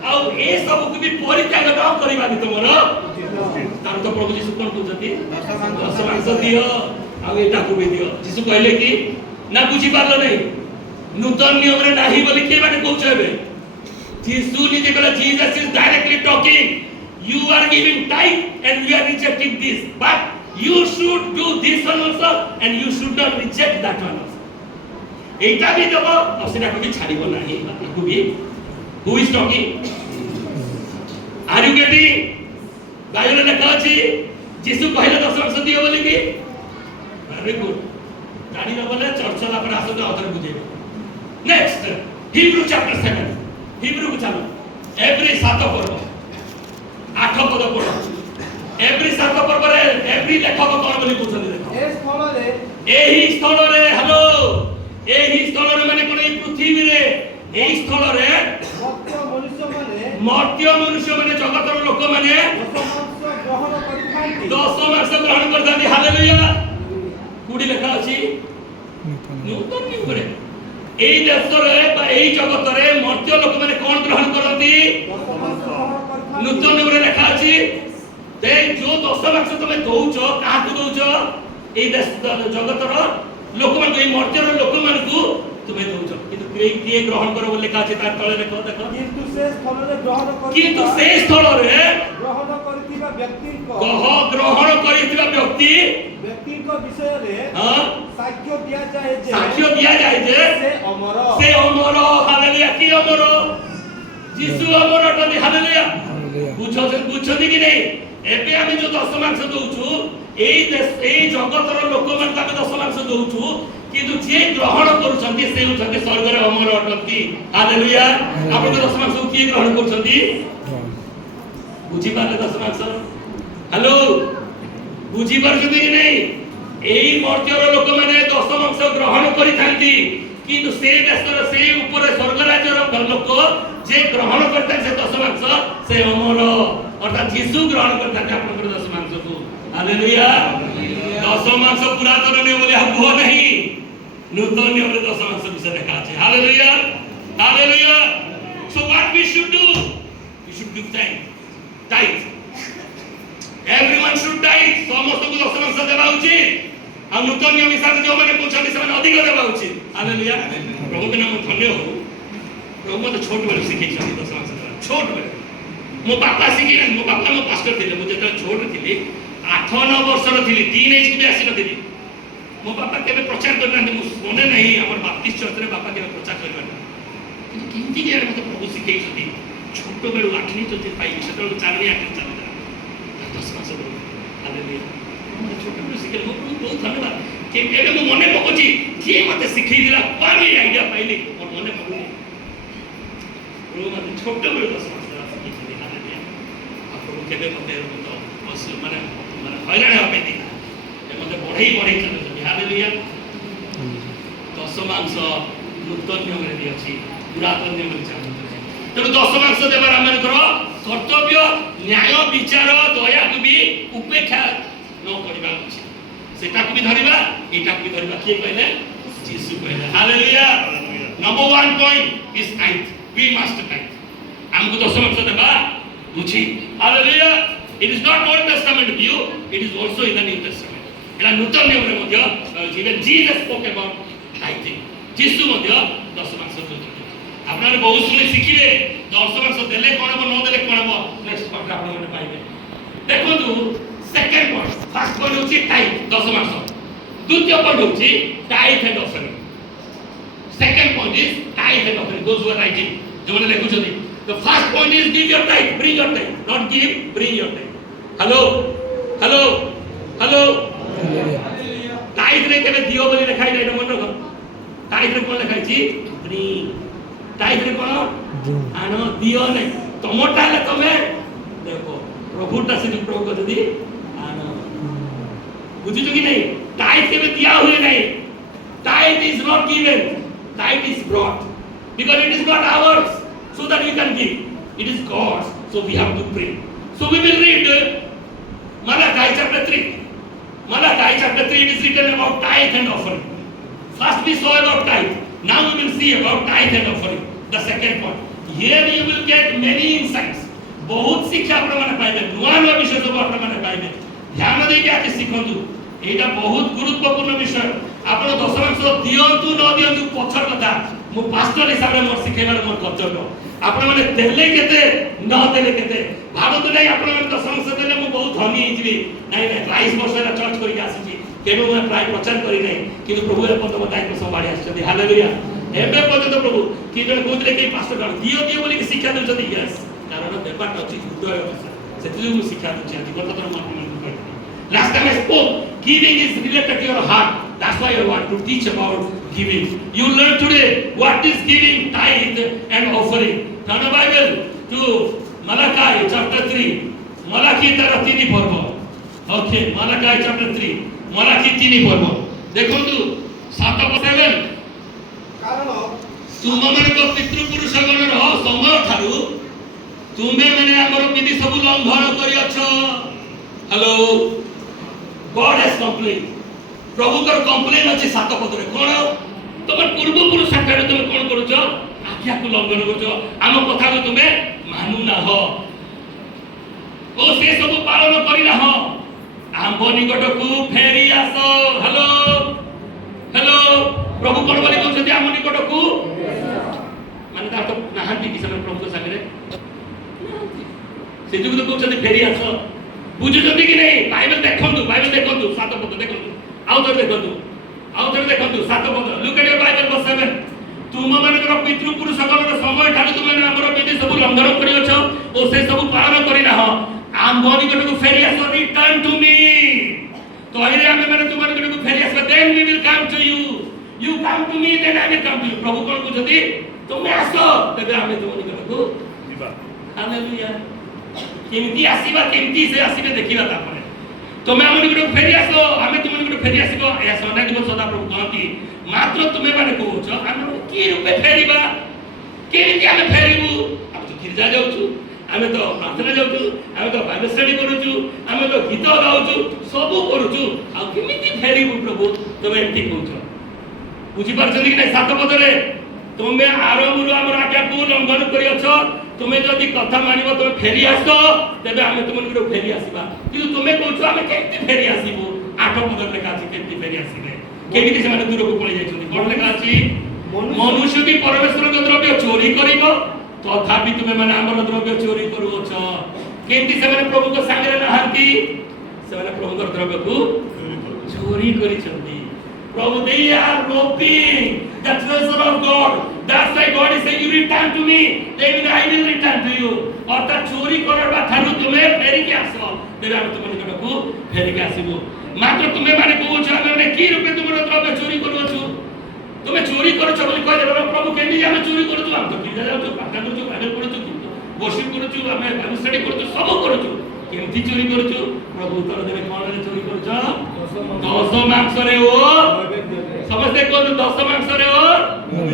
আর এই সবকু বি পরিত্যাগ ন করিবানি তোমার তার তো প্রভু যিশু কোন কইছতি 10 মাংস দিও আর এটা কবি দিও যিশু কইলে কি না বুঝি পারলো নাই নূতন নিয়মরে নাহি বলি কে মানে কইছ হবে যিশু নিজে বলে Jesus is directly talking you are giving tithe and we are rejecting this but you should do this one also and you should not reject that one also एटा भी देबो और सेटा को भी छाड़िबो नाही को भी who is talking are you getting Bible लिखा अछि यीशु कहले 10 वर्ष दियो बोली कि वेरी गुड गाड़ी न बोले चर्च ला पर आसो तो अदर बुझेबो नेक्स्ट हिब्रू चैप्टर 7 हिब्रू को चलो एवरी 7 पर्व 8 पद पढ़ो एवरी 7 पर्व रे एवरी लेखक कोन बोली पूछन देखो ଏ ସ୍ଥଳରେ एही स्थल रे हेलो एही स्थल रे माने कोन ई पृथ्वी रे एही स्थल रे मर्त्य मनुष्य माने जगतर लोक माने 10 मास ग्रहण करथांती हालेलुया कुडी लेखा अछि नूतन नियम रे एही देश रे बा एही जगत रे मर्त्य लोक माने कोन ग्रहण करथी नूतन नियम रे लेखा अछि ते जो 10 मास तमे दउचो काहकु दउचो एही देश जगतर लोक मान एही मर्त्य लोक मान को तुमे दउचो किंतु के ग्रहण करो बोले लेखा अछि तार तळे देखो देखो କିନ୍ତୁ ସେ ସ୍ଥଳରେ किंतु से स्थल रे ଗ୍ରହଣ କରିଥିବା ବ୍ୟକ୍ତିଙ୍କ ग्रहण करिଥିବା ବ୍ୟକ୍ତିଙ୍କ ବିଷୟରେ हां ସାକ୍ଷ୍ୟ ଦିଆଯାଏ ଯେ साक्ष्य दिया जाए जे से अमर हालेलुया की अमर यीशु अमर टनी हालेलुया बुझछथि कि नहीं एबे आमे जो 10 मांस दउछु एई देश एई जगतर लोक मान आमे 10 मांस दउछु किंतु जे ग्रहण करूछन्ती से उछन्ती स्वर्ग रे अमर अटंती हालेलुया आपण 10 मांस की ग्रहण करूछन्ती बुझी पाले 10 मांस हेलो बुझी पारछन्ती कि नहीं एई मर्त्यर लोक माने 10 मांस ग्रहण करिथांती किंतु से देशर से ऊपर स्वर्ग राज्यर लोक जे ग्रहण करता से 10 मांस से अमर अर्थात यीशु ग्रहण करता आपन 10 मांस को हालेलुया 10 मांस पुरातन नियम बोले हुआ नहीं नूतन नियम रे 10 मांस विषय देखा আছে hallelujah hallelujah so what we should do we should give tithe everyone should tithe समस्त को 10 मांस देबा उचित आ नूतन नियम हिसाब जो माने पूछन से माने अधिक देबा उचित हालेलुया प्रभु के नाम धन्य हो प्रभु मते छोट बेले सिखै छथि 10 मांस छोट बेले मो बापा सिखिले मो बापा मो पास्टर थिले मु जेता छोट थिली 8-9 वर्षर थिली टीन एज के आसी नथिली मो बापा केबे प्रचार करना मु सुने नहीं हमर बाप्तिस्ट चर्च रे बापा केबे प्रचार करबा किंतु किंती के मते प्रभु सिखै छथि छोट बेले 8नी तो पाई सेतो 4नी 8 चलता 10 मास हालेलुया मते छोट बेले सिखले मो बहुत धन्यवाद के एबे मो मने पकोची के मते सिखै दिला पानी आईडिया पाइली मोर मने पकोनी प्रभु मते छोट बेले 10 मास सिखै हालेलुया आपन केबे मते तो असल माने माने हैरान होबे दी मते बढ़ई चलते हालेलुया 10 मांस नूतन नियम रे अछि पुरातन नियम रे चालते तेणु 10 मांस देबार आमर कर्तव्य न्याय विचार दया को भी उपेक्षा न करबा उचित सेटा को भी धरिबा एटा को भी धरिबा के कहले यीशु कहले hallelujah number 1 point is tithe we must tithe हमको 10 मांस देबा उचित hallelujah It is not Old Testament view, it is also in the New Testament. এটা নতুন নিয়মের মধ্যে even Jesus spoke about tithing. যিশু মধ্যে দশমাংশ দৌଛନ୍ତି। আপনারা বহু শুনে শিখিবে দশমাংশ দেলে কোন হবো ন দেলে কোন হবো নেক্সট পয়েন্ট আপনারা পাইবে। দেখন্তু সেকেন্ড পয়েন্ট, ফার্স্ট পয়েন্ট হচ্ছে টাইথ দশমাংশ, দ্বিতীয় পয়েন্ট হচ্ছে tithe and offering. Second point is tithe and offering. Those who are writing, যেমন লেখুଛନ୍ତି, the first point is give your tithe, bring your tithe, not give, bring your tithe. Hello, hello, hello. টাইথ রে কেবে দিও বলি লেখাই নাই, এটা মনে রাখো। টাইথ রে কোন লেখাইছি? bring. টাইথ রে কোন? আনো, দিও নাই। তোমরটা হলে তবে দেখো প্রভুটা সেটি প্রভু যদি আনো। বুঝিছো কি নাই? টাইথ কেবে দিয়া হুয়ে নাই। টাইথ is not given, tithe is brought, because it is not ours so that we can give, it is God's, so we have to pray. So we will read Malachi chapter 3. Malachi chapter 3, it is written about tithe and offering. First we saw about tithe, now we will see about tithe and offering, the second point. Here you will get many insights. बहुत शिक्षा आपने पाइबे, नुआ नुआ विषय सब आपने पाइबे। ध्यान देके आके शिखंतु, एटा बहुत गुरुत्वपूर्ण विषय। आपण दशमांश दियंतु न दियंतु पछर कथा मु पास्टर हिसाब रे मोर शिखेबार मोर कर्तव्य। आपण माने देले केते न देले केते भाबत नै, आपण माने दशमांश देले मु बहुत धनी हिजबी नै नै। 22 वर्षरा चर्च करि आसीची, केनो मैं प्राय प्रचार करि नै, किंतु प्रभु रे पद बताय को संभाळी आछथि। हालेलुया। एबे पद प्रभु कि जण कोतले कि पास्टर गण दियो दियो बोली कि शिक्षा देउछथि। यस, कारण बेपार अछि हृदय भाषा, सेति मु शिक्षा देउछि। आज गत तर मन कहै, last time I spoke, giving is related to your heart. That's why I want to teach about giving. You learn today what is giving, tithe and offering. Turn the Bible to Malachi chapter 3. Malachi तार 3 पर्व। Okay, Malachi chapter 3. Malachi 3 पर्व। देखंतु 7:7। କାରଣ ତୁମମାନଙ୍କ ପିତୃପୁରୁଷଗଣର ସମୟ ଠାରୁ ତୁମେ ମାନେ ଆମର ବିଧି ସବୁ ଲଙ୍ଘନ କରିଅଛ। Hello, God has complained. प्रभु कर कंप्लेन अछि 7 पदरे। कोन तमर पूर्व पुरुष संकट तुम कोन करूछ? आज्ञा को लंघन करूछ, आम कथा को तुमे मानु ना हो, ओ से सब पालन करि ना हो। आम निकट को फेरी आसो। हेलो, हेलो, प्रभु कोन बोली कहउछथि आम निकट को माने ता तो नाहंती कि समय प्रभु के सामने से जुग तो कहउछथि फेरी आसो। बुझुछथि कि नहीं? बाइबल देखंतु, बाइबल देखंतु 7 पद देखंतु, आउथर देखंतु, आउथर देखंतु 7 पद। Look at your Bible verse 7। तुम मानकर पितृ पुरुषगणर समय ठाରୁ तुमे हमर विधि सब लंघन करियछ ओ से सब पालन करि ना हो। आम निकट को फेरी आसो, रिटर्न टू मी। तो आइरे आमे माने तुम निकट को फेरी आसो, then we will come to you. You come to me, then I will come to you. प्रभु कोन बुझति तुमे आसो, तबे आमे तुम निकट को जीवा। हालेलुया। केमती आसीबा, केमती से आसीबे देखिबा तापरे। तुमे हम निकट फेरी आसो, आमे तुम निकट फेरी आसीबो। या सदा दिवस सदा प्रभु कहती मात्र तुमे माने कहउछ आमे की रूपे फेरीबा, केमती आमे फेरीबू। आमे तो गिरजा जाउछु, आमे तो प्रार्थना जाउछु, आमे तो बाइबल स्टडी करूछु, आमे तो गीत गाउछु, सब करूछु। आ केमती फेरीबू प्रभु तुमे एमती कहउछ? बुझी परछथि कि नै? 7 पदरे तुमे आरंभରୁ हमर आज्ञा को लंघन करियछ। तुमे जदि कथा मानिबो तुमे फेरी आसो, तबे आमे तुम निकट फेरी आसीबा। किंतु तुमे कहउछ आमे केमती फेरी आसीबो? 8 पदर लेखा अछि केमती फेरी आसीबे, केमती से माने दूर को पळि जाइछथि। कोन लेखा अछि? मनुष्य की परमेश्वर के द्रव्य चोरी करिबो, तथापि तुमे माने हमर द्रव्य चोरी करूछ। केमती से माने प्रभु को संगे नहंती, से माने प्रभु के द्रव्य को चोरी करिछथि। प्रभु they are robbing the treasure of God. That's why God is saying you return to me, then I will return to you. अर्थात चोरी करबा थारु तुमे फेरी के आसो, तेबे हम तुम निकट को फेरी के आसीबो। मात्र तुमे माने कहउछ आमे की रूपे तुमर द्रव्य चोरी करूछु? तुमे चोरी करूछ बोली कह देबो प्रभु केनी जे हम चोरी करूछु? हम तो गिरजा जाउछु, प्रार्थना करूछु, बाइबल पढुछु, वर्शिप करूछु, हमें बाइबल स्टडी करूछु, सब करूछु। केमती चोरी करूछु? प्रभु उत्तर देबे कोन रे चोरी करूछ? दस मांस रे ओ समझते को दस मांस रे ओ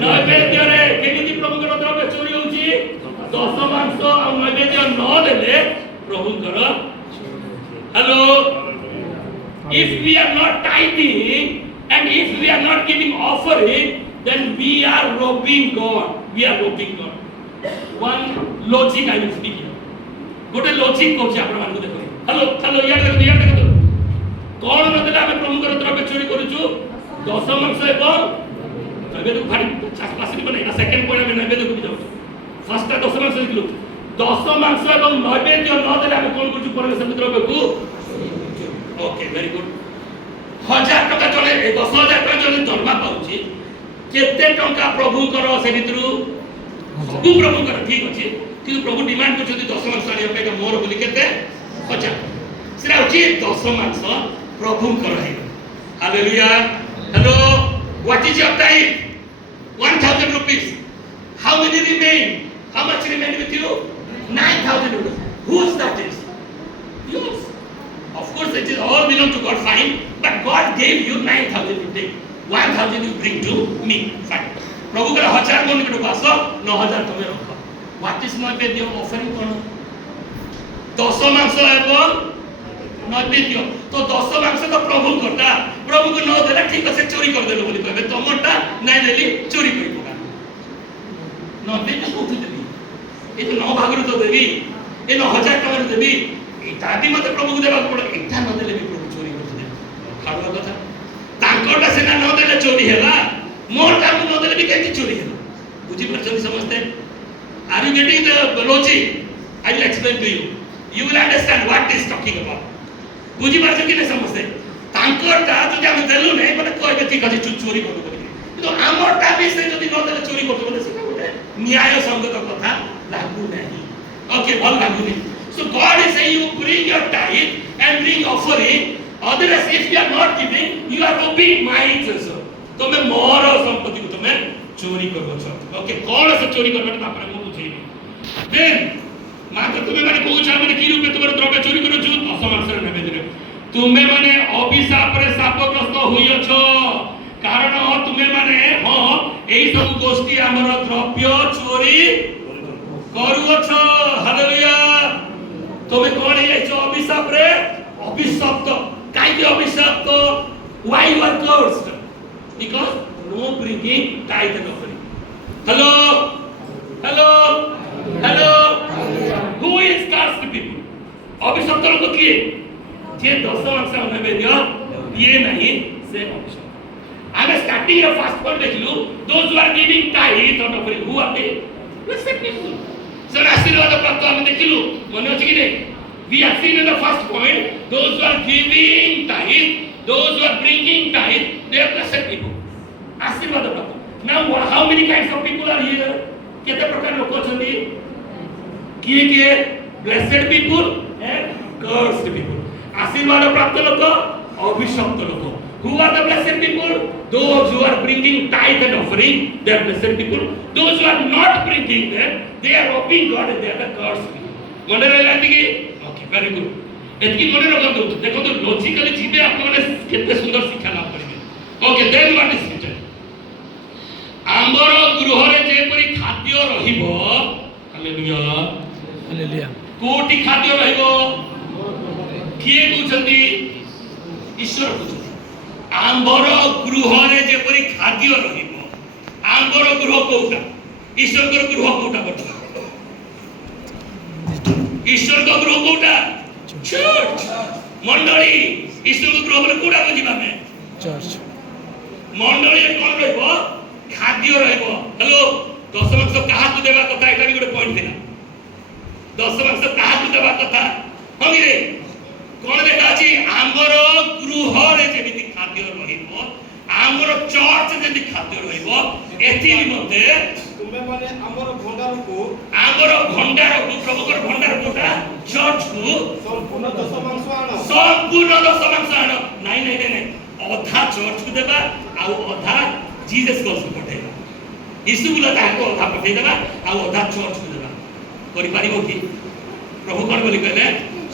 नैवेद्य रे। केमिति प्रभु कर द्रव्य चोरी होउची? दस मांस आ नैवेद्य न देले प्रभु कर। Hello, if we are not tithing and if we are not giving offering, then we are robbing God. We are robbing God. One logic I will speak here. गोटे लॉजिक कहूँ आपण मान देखो। हेलो हेलो यार देखो कौन नदेले आमे प्रभुकर द्रव्य चोरी करूछु दशमांश एवं नैवेद्य भारी पासरी बने ना सेकंड पॉइंट में नैवेद्य को जाऊ फर्स्ट दशमांश लिखलु दशमांश एवं नैवेद्य न देले आमे कोन करूछु परमेश्वर द्रव्य को ओके वेरी गुड 1000 टका चले 10000 टका चले दरमा पाउची केते टका प्रभुकर से भितरु सब प्रभुकर ठीक अछि कि प्रभु डिमांड करछथि दशमांश आनिया पे मोर बोली केते 50 सेरा होची दशमांश प्रभुकर है hallelujah hello what is your time 1000 rupees how many remain how much remain with you 9000 rupees whose that is yours of course it is all belong to God fine but God gave you 9000 you take 1000 you bring to me fine प्रभु कर 1000 को निकट पास 9000 तुम्हें रखो what is नैवेद्य offering कोन दशमांश एवं नैवेद्य तो दशमांश तो प्रभु करता प्रभु को न देला ठीक से चोरी कर देलो बोली कहबे तमटा नहीं देली चोरी करी पका नैवेद्य को देबी ए तो 9 भाग तो देबी ए 9000 टका देबी एटा भी मते प्रभु को देबा पड़े एटा न देले भी प्रभु चोरी कर दे खाड़वा कथा तांकोटा सेना न देले चोरी हैला मोर काम न देले भी केति चोरी हैला बुझी परछन समझते are you getting the logic I will explain to you will understand what is talking about बुझी परछ कि नहीं समझते तांकोटा जदि हम देलु नहीं माने कहबे ठीक अछि चोरी कर बोली तो हमरटा भी से जदि न देले चोरी कर बोले सेटा गोटे न्याय संगत कथा लागू नहीं ओके भल लागू नहीं so God is saying you bring your tithe and bring offering otherwise if you are not giving you are robbing my treasure तमे मोर संपत्ति को तमे चोरी करबो छ ओके कोन से चोरी करबे त आपरे मु बुझेबी देन मात्र तुमे माने कहू छ माने की रूपे तुमर द्रव्य चोरी करू छु असमांश रे नेबे दिने तुमे माने अभिशाप रे शापग्रस्त होइयो छ कारण तुमे माने हां एई सब गोष्ठी हमर द्रव्य चोरी करू छ हालेलुया तुमे कोन हे छ अभिशाप रे अभिशप्त काई के अभिशप्त why you are cursed because no bringing tithe and offering hello hello who is cursed people अभिशप्त लोग किए जे दशमांश नैवेद्य दिए नहीं से अभिशप्त आगे स्टार्टिंग रे फर्स्ट पॉइंट देखलु those who are giving tithe and offering who are they blessed people sir आशीर्वाद प्राप्त हम देखलु मने अछि कि नहीं we have seen in the first point those who are giving tithe those who are bringing tithe they are blessed people आशीर्वाद प्राप्त now how many kinds of people are here केते प्रकार लोक अछंती किए blessed people and cursed people आशीर्वाद प्राप्त लोक अभिशप्त लोक who are the blessed people those who are bringing tithe and offering they are blessed people those who are not bringing them they are robbing God and they are the cursed people मन रे लाती की okay very good एतकी मन रखंतु देखंतु logically जीवे आप माने केते सुंदर शिक्षा लाभ करिवे okay then what is future आंबर गृह रे जे परि खाद्य रहिबो हालेलुया हालेलुया कोटि खाद्य रहिबो किए कहउछंती ईश्वर कहउछंती आंबर गृह रे जे परि खाद्य रहिबो आंबर गृह कोउटा ईश्वर को गृह कोउटा बता ईश्वर को गृह कोउटा चर्च मंडली ईश्वर को गृह बोले कोडा बुझिबा में चर्च मंडली कोन रहबो खाद्य रहबो हेलो दशमांश कहा को देबा कथा एटा भी गोटे पॉइंट थिला दशमांश कहा को देबा कथा हमी रे कोन देखा अछि आमर गृह रे जेमिति खाद्य रहबो आमर चर्च जेमिति खाद्य रहबो एथि निमते तुमे माने हमर भंडार को प्रभुकर भंडार कोटा चर्च को संपूर्ण दशमांश आनो नहीं अधा चर्च को देबा आ अधा जीसस को पठेबा यीशु बोला ताको अधा पठे देबा आ अधा चर्च को देबा करि पारिबो कि प्रभु कोन बोली कहले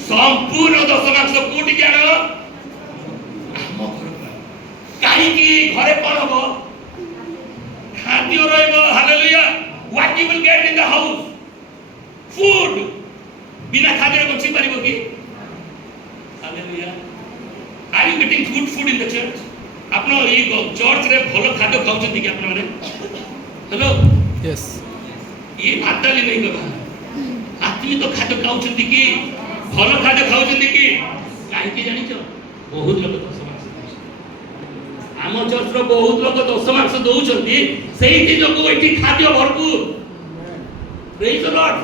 संपूर्ण दशमांश कोटि के आनो हम घर काई की घरे कोन हबो खाद्य रहबो hallelujah what you will get in the house food बिना खाद्य रे बंची पारिबो कि hallelujah are you getting good food in the church आपनो ये चर्च रे भलो खाद्य खाउछंती कि आपन माने हेलो यस ये भाताली नहीं कबा आदमी तो खाद्य खाउछंती कि ଭଲ ଖାଦ୍ୟ ଖାଉଛନ୍ତି କି କାହିଁକି ଜାଣିଛ ବହୁତ ଲୋକ ଦଶ ମାସ ଆମ ଚର୍ଚ୍ଚର ବହୁତ ଲୋକ ଦଶ ମାସ ଦଉଛନ୍ତି ସେଇଥି ଯୋଗୁ ଏଠି ଖାଦ୍ୟ ଭରପୁର ପ୍ରେଜ ଦ ଲର୍ଡ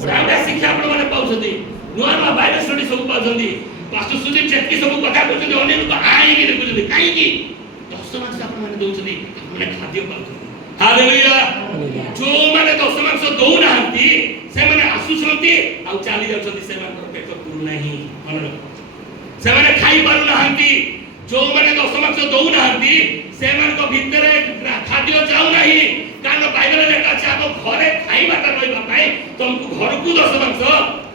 ଗୋଟେ ଶିକ୍ଷା ଆପଣ ମାନେ ପାଉଛନ୍ତି ନୂଆ ନୂଆ ବାଇବେଲ ଷ୍ଟଡି ସବୁ ପାଉଛନ୍ତି ପାଷ୍ଟର ସୁଦୀପ ଯେତିକି ସବୁ କଥା କହୁଛନ୍ତି ଅନ୍ୟ ଲୋକ ଆଇକି ଦେଖୁଛନ୍ତି କାହିଁକି ଦଶ ମାସ ଆପଣ ମାନେ ଦଉଛନ୍ତି ମାନେ ଖାଦ୍ୟ ପାଉଛନ୍ତି ହାଲେଲୁୟା जो माने दश मास दौनाहांती से माने आसुଛନ୍ତି ଆଉ ଚାଲି ଯାଉଛନ୍ତି ସେମାନଙ୍କର ପେଟ ପୁରୁ ନାହିଁ ମନେ ରଖ ସେମାନେ ଖାଇ ପାରୁ ନାହାନ୍ତି जो माने दश मास ଦଉନାହାନ୍ତି ସେମାନଙ୍କ ଭିତରେ ଖାଦ୍ୟ ଯାଉ ନାହିଁ କାରଣ ବାଇବେଲରେ ଲେଖା ଅଛି ଆମ ଘରେ ଖାଇବାଟା ରହିବା ପାଇଁ ତମକୁ ଘରକୁ ଦଶ ମାସ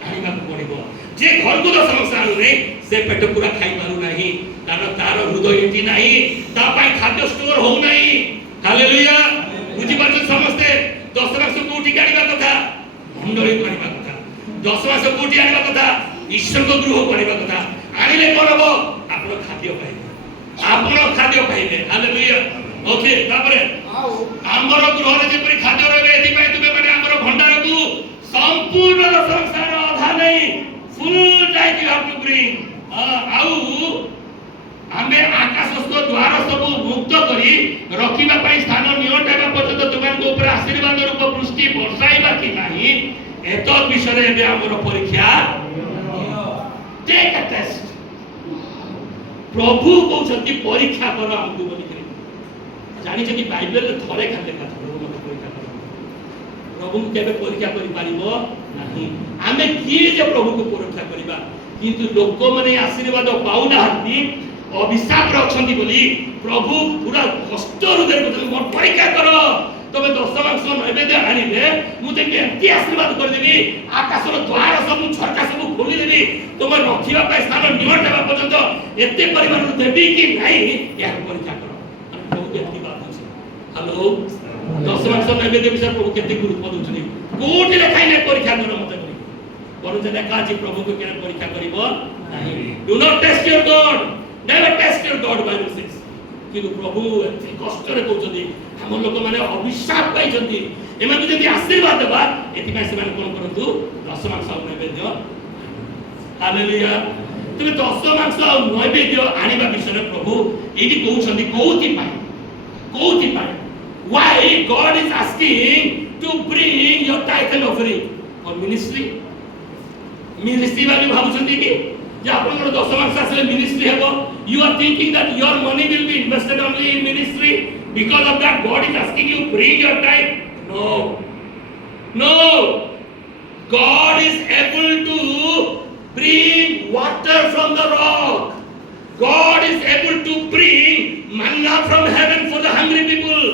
ଆଣିବାକୁ ପଡିବ ଯେ ଘରକୁ ଦଶ ମାସ ଆଣୁନି ସେ ପେଟ ପୁରା ଖାଇ ପାରୁ ନାହିଁ କାରଣ ତାର ହୃଦୟ ଏଠି ନାହିଁ ତା ପାଇଁ ଖାଦ୍ୟ ଷ୍ଟୋର ହଉ ନାହିଁ ହାଲେଲୁୟା बुझी पार्छ समस्ते दश मास कोठी आनिबा कथा मंडली आनिबा कथा दश मास कोठी आनिबा कथा ईश्वर को गृह आनिबा कथा आनिले कोन हबो आपण खाद्य पाइबे हालेलुया ओके तापरे हमर गृह रे जेपरि खाद्य रहबे एथि पय तुमे माने हमर भंडार को संपूर्ण संसार आधा नहीं full time you have to bring आउ आमे आकाशस्थ द्वार सब मुक्त करी रखिबा पई स्थान नियटाबा पर्यंत तुमनको ऊपर आशीर्वाद रूप वृष्टि वर्षाइबा कि नाही एतो विषय रे बे हमर परीक्षा टेक अ टेस्ट प्रभु कहउछंती परीक्षा कर हमकु बोली करे जानि छै कि बाइबल रे थरे खाले का प्रभु मते परीक्षा कर प्रभु केबे परीक्षा करि पारिबो नाही आमे किए जे प्रभु को परीक्षा करिबा किंतु लोक माने आशीर्वाद पाउ नाहंती अभिशाप रखती बोली प्रभु पूरा कष्ट हृदय को परीक्षा कर तबे दश मास नैवेद्य आनिबे मुझे एमती आशीर्वाद कर देबी आकाशर द्वार सब झरका सब खोली देबी तुम रखिबा पे स्थान नियटाबा पर्यंत एते परिमाण देबी कि नहीं यार परीक्षा कर प्रभु एमती बात अछि हेलो दश मास नैवेद्य विषय प्रभु केते गुरुत्व दउछनी कोठी लेखाइ नै परीक्षा कर मते करी परंतु लेखा अछि प्रभु को केना परीक्षा करिवो नहीं do not test your God Never test your God, Bible says. किंतु प्रभु एते कष्ट रे कहउछथि हम लोक माने अभिशाप पाइछथि एमान जदि आशीर्वाद देबा एति पय से माने कोन करंतु दश मास नैवेद्य हालेलुया तबे दश मास नैवेद्य आनिबा विषय प्रभु एति कहउछथि कोउति पाए why God is asking to bring your tithe and offering for ministry वाली भाबुछथि कि जे आपनकर दश मास आसले मिनिस्ट्री हेबो you are thinking that your money will be invested only in ministry because of that God is asking you bring your tithe no God is able to bring water from the rock God is able to bring manna from heaven for the hungry people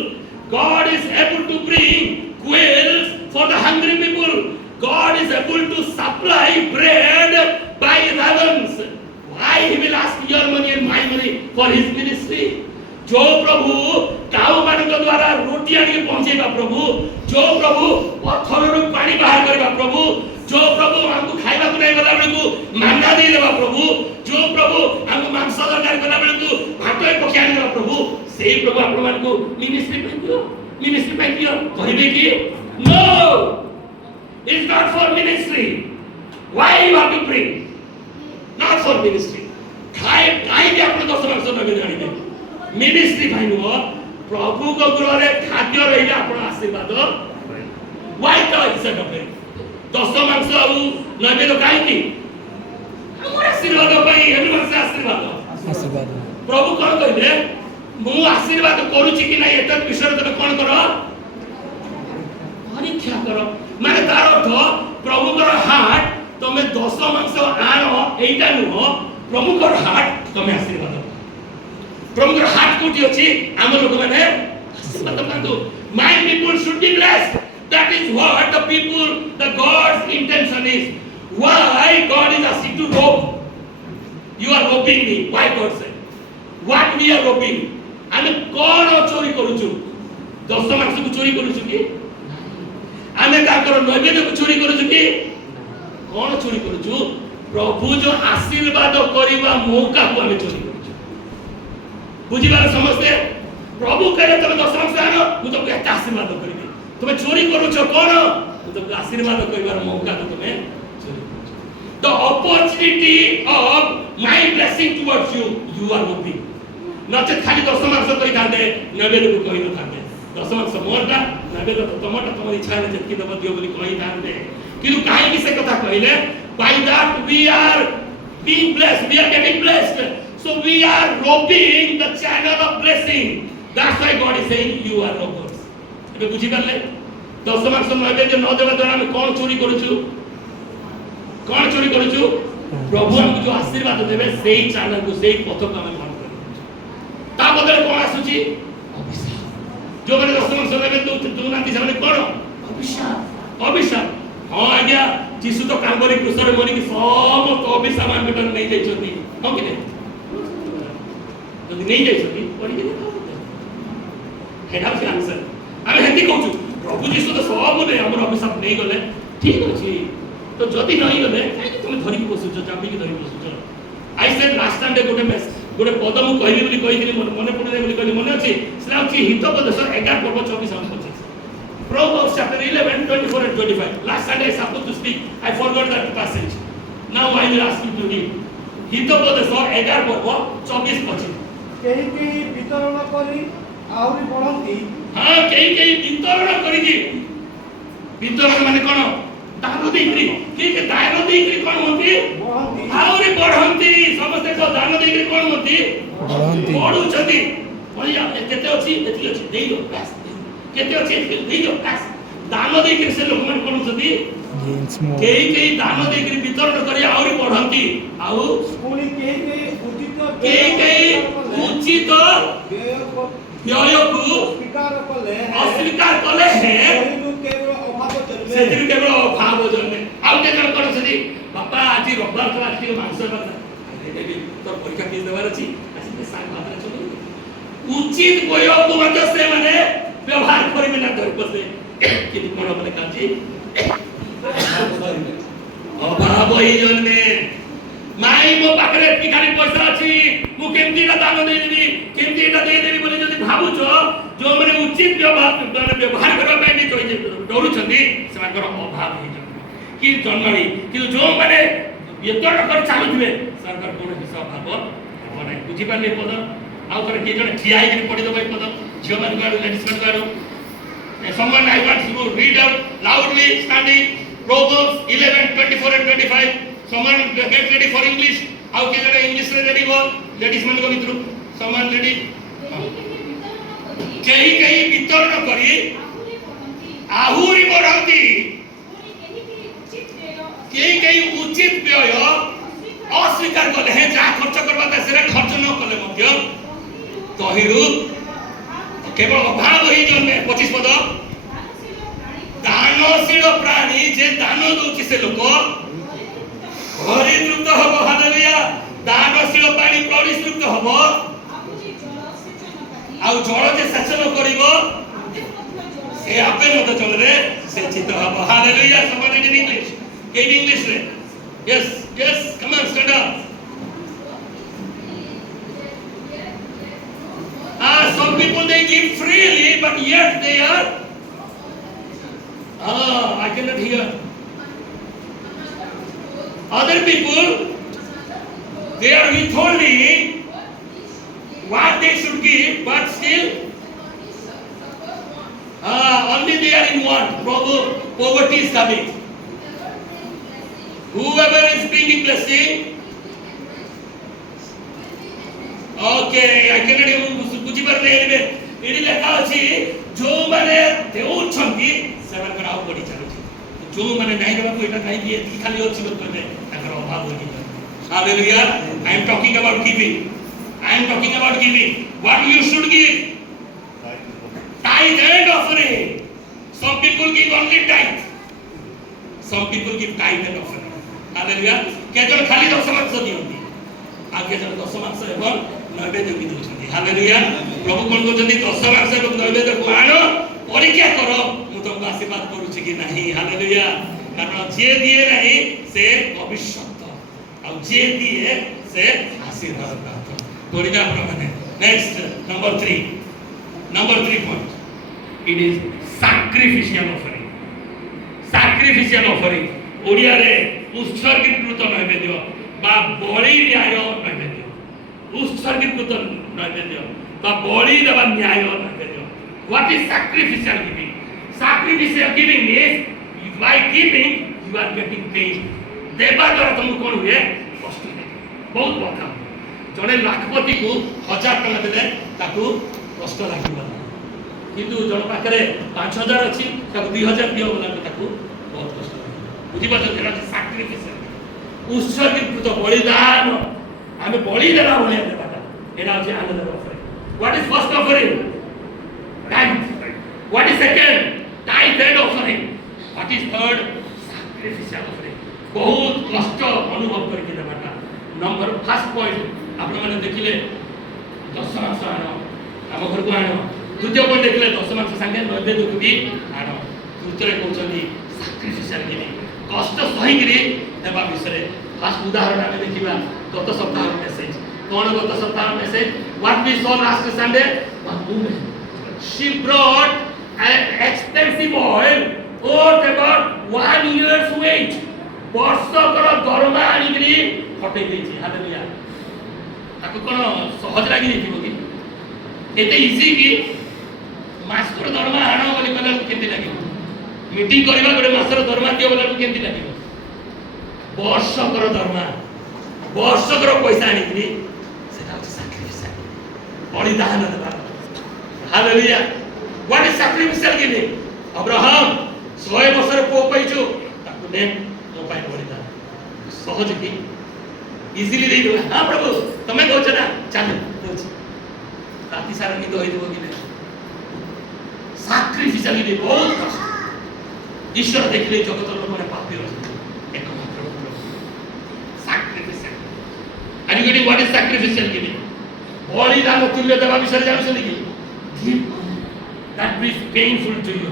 God is able to bring quails for the hungry people God is able to supply bread by ravens. Why he will ask your money and my money for his ministry? जो प्रभु काऊ मानक द्वारा रोटी आनी पहुंचेबा प्रभु जो प्रभु पत्थर रु पानी बाहर करबा प्रभु जो प्रभु हमको खाइबा को नै गला बेलकु मान्ना दे देबा प्रभु जो प्रभु हमको मांस दरकार गला बेलकु भात पकिया देबा प्रभु सेही प्रभु आपण मानकु मिनिस्ट्री पे दियो कहिबे कि no It's not for ministry. Why you have to pray? Not for ministry. खाई के अपने दश मास नैवेद्य आनिबे मिनिस्ट्री भाई नुह प्रभु को गृह रे खाद्य रहिला आपण आशीर्वाद Why तो इसे डबे दश मास नैवेद्य काई की हमर आशीर्वाद पाई एबी मास आशीर्वाद प्रभु कोन कहले मु आशीर्वाद करूची कि नै एत विषय तबे कोन करो परीक्षा करो माने तार अर्थ प्रभुकर हाट तमे दश मास आनो एटा नुह प्रभुकर हाट तमे आशीर्वाद प्रभुकर हाट कोठी अछि आम लोक माने आशीर्वाद पांतु my people should be blessed that is what the people the God's intention is why God is asking to rob you are robbing me why God said what we are robbing आमे कोन चोरी करूछु दश मास को चोरी करूछु कि आमे ताकर नैवेद्य को चोरी करूछु कि कोन चोरी करूछु प्रभु जो आशीर्वाद करिबा मौका को आमे चोरी करूछु बुझिबार समझते प्रभु कहले तमे दश मास आनो मु तुमको एता आशीर्वाद करिबी तमे चोरी करूछु कोन मु तुमको आशीर्वाद करिबार मौका को तमे चोरी करूछु the opportunity of my blessing towards you, you are hoping. नचे खाली 10 मार्क्स कहि थांदे नबेद को कहि न थांदे 10 मार्क्स मोरटा नबेद तमटा तम इच्छा है जति दब दियो बोली कहि थांदे किंतु काहे कि से कथा कहिले by that we are being blessed, we are getting blessed, so we are roping the channel of blessing. That's why God is saying you are robbers. एबे बुझी परले 10 मार्क्स नबेद न देबा द्वारा हम कोन चोरी करूछु प्रभु हमको जो आशीर्वाद देबे सेही चैनल को सेही पथ को हम ता बदले कोन आसुची अभिशाप जो बने 10 मार्क्स नबेद दो नाती से कोन अभिशाप हां आज्ञा जीसु तो कांबरी क्रूसरे मरि कि सब तो अभिशाप हम कटन नहीं जाई छथि हो कि नहीं जदी नहीं जाई छथि पड़ी के हेडा से आंसर आमे हेती कहू प्रभु जीसु तो सब ने हमर अभिशाप नहीं गले ठीक अछि तो जदी नहीं गले काहे तुम धरि बसुछ चाबी के धरि बसुछ आई सेड लास्ट टाइम डे गोटे पद मु कहली बोली कहितली मने पडे बोली कहली मने अछि सेला अछि हित पद सर 11 पर्व 24 हम 25 Proverbs chapter 11 24 and 25 last Sunday I supposed to speak I forgot that passage now I will ask you to read हित पद सर 11 पर्व 24 25 केही वितरण करी आउरी बढ़ंती हां केही वितरण करी जी वितरण माने कोन दान देकरी के दान देकरी कोन होती आउरी बढ़ंती समस्त को दान देकरी कोन होती बढ़ू छथि भैया केते अछि एति अछि देई दो बस केते अछि देई दो बस दान देकरी से लोक मन कोन छथि केही दान देकरी वितरण करी आउरी बढ़ंती आउ पुनी केही उचित व्यय को अस्वीकार कले है सेतिर केवल अभाव जन्मे आउ के जन कर छथि बापा आज रविवार तो आज मांस बना देबी तोर परीक्षा केस देवार अछि आज के साग भात चलो उचित व्यय को मत से माने व्यवहार करिमे ना धर पसे कि कोन माने काजी अभाव ही जन्मे माई मो पाखरे भिखारी पैसा अछि मु केमती दान देबी केमती दे देबी बोले जदी भाबुछ जो माने उचित व्यवहार करबा ପାଇଁ भी कहि डरू छथि सेमाकर अभाव ही कि जन्मनी कि जो माने एतड कर चालुथिबे सरकार कोन हिसाब भाब माने बुझी पाले पद आउ करे के जने ठियाई के पडी दबै पद जियो मान गाडू लेडीज मान गाडू someone I want to read out loudly standing Proverbs 11:24 and 25 someone get ready for English आउ के जने इंग्लिश रे रेडी हो लेडीज मान को मित्र someone ready केही वितरण करी आहुरी बढ़ंती केही उचित व्यय अस्वीकार कले हे जा खर्च करबा से खर्च न कले मध्य तहिरु केवल अभाव ही जन्मे 25 पद दानशील प्राणी जे दान दोछि से लोक हरिद्रुत हबो हालेलुया दानशील प्राणी परिश्रुत हबो आउ जल जे सेचन करिवो से आपे मत चलरे से चित हबो हालेलुया समझ इन इंग्लिश के इंग्लिश रे yes come on stand up some people they give freely but yet they are I cannot hear other people they are withholding what they should give but still only they are in want poverty is coming whoever is bringing blessing okay I cannot even बुझी पर ले एबे AD लेखा अछि जो माने देउ छंती seven कराओ पड़ी चालू जो माने नाही देबा को एटा काई दिए खाली अछि बोल करबे ताकर अभाव होई hallelujah I am talking about giving what you should give tithe and offering some people give only tithe some people give tithe and offering hallelujah के जन खाली 10 मास दियंती आगे जन 10 मास एवं नैवेद्य भी दोछंती हालेलुया प्रभु कोन को जदी 10 मास लोग नैवेद्य को आनो परीक्षा करो मु तुमको आशीर्वाद करू छी कि नहीं हालेलुया कारण जे दिए नहीं से अभिशप्त और जे दिए से आशीर्वाद प्राप्त तोरिना प्रमाणे next number 3 point it is sacrificial offering Odia रे উৎসর্গীকৃত নৈবেদ্য বা বলি ন্যায় নৈবেদ্য, উৎসর্গীকৃত নৈবেদ্য বা বলি দেওয়া ন্যায় নৈবেদ্য। What is sacrificial giving? Sacrificial giving is by giving you are getting pain. देवा द्वारा तुमको कौन हुए कष्ट हुए बहुत बता जड़े लाखपति को 1000 टका देले ताकू कष्ट लागिबा किंतु जण पाखरे 5000 अछि ताकू 2000 दियो बोला ताकू बहुत कष्ट लागिबा बुझि पाछो जेना सैक्रिफिस उत्सर्गीकृत बलिदान आमे बलि देला बोले देबाटा एटा अछि आनंद offering. What is first offering? Tithe. What is second? Tithe and offering. What is third? Sacrificial offering. बहुत कष्ट अनुभव करके देबाटा। नंबर फर्स्ट पॉइंट आपण माने देखिले 10 मास आनो हम घर को आनो। द्वितीय पॉइंट देखिले 10 मास संगे नैवेद्य को भी आनो। तृतीय कहउछनी सैक्रिफिशियल गिविंग कष्ट सही गिरी देबा विषय। फर्स्ट उदाहरण आमे देखिबा गत सप्ताह मेसेज कोन गत सप्ताह message what we saw last Sunday one woman she brought an expensive oil worth about 1 year's wage ବର୍ଷକର ଦରମା ଆଣିକିରି ଫଟେଇ ଦେଇଛି। ହାଲେଲୁୟା। ତାକୁ କଣ ସହଜ ଲାଗି ଦେଇଥିବ କି? ଏତେ ଇଜି କି ମାସର ଦରମା ଆଣ ବୋଲି କହିଲା କେମିତି ଲାଗିବ? ମିଟିଂ କରିବା ଗୋଟେ ମାସର ଦରମା ଦିଅ ବୋଲି କେମିତି ଲାଗିବ? ବର୍ଷକର ଦରମା ବର୍ଷକର ପଇସା ଆଣିକିରି ସେଟା ହଉଛି ସାକ୍ରିଫିସ୍ ବଳିଦାନ ଦେବା। Hallelujah. What is sacrificial giving? Abraham 100 ବର୍ଷର ପୁଅ ପାଇଛୁ ତାକୁ ନେ ମୋ ପାଇଁ ବଳିଦାନ। ସହଜ କି? ଇଜିଲି ଦେଇ ଦେବା। ହଁ ପ୍ରଭୁ ତମେ କହୁଛ ନା ଚାଲ ଦେଉଛି। ରାତି ସାରା ନିଦ ହୋଇଯିବ କି ନାହିଁ? ସାକ୍ରିଫିସିଆଲ ଗିଭିଂ ବହୁତ କଷ୍ଟ। ଈଶ୍ୱର ଦେଖିଲେ ଜଗତର ଲୋକମାନେ ପାପୀ ଅଛନ୍ତି ଏକମାତ୍ର ସାକ୍ରିଫିସିଆଲ। Are you getting what is sacrificial giving? ବଳିଦାନ ତୁଲ୍ୟ ଦେବା ବିଷୟରେ ଜାଣୁଛନ୍ତି କି? Give that is painful to you.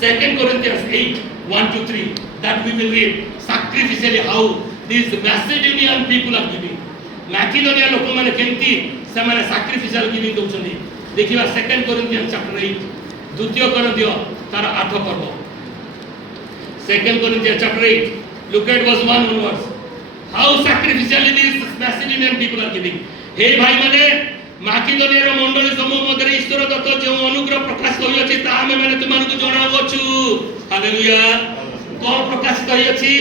2 Corinthians 8:1-3 that we will read sacrificially how these Macedonian people are giving. Macedonia लोक माने केंती से माने sacrificial giving दोचंदी देखिबा 2 Corinthians chapter 8 द्वितीय कोरिन्थियो तार 8 पर्व 2 Corinthians chapter 8 look at verse 1 onwards how sacrificially these Macedonian people are giving. हे भाई माने माकिदोनियर मंडली समूह मधरे ईश्वर दत्त जो अनुग्रह प्रकाशित होई अछि ता हमें माने तुमनको जणावछु। हालेलुया। कोन प्रकाशित होई अछि?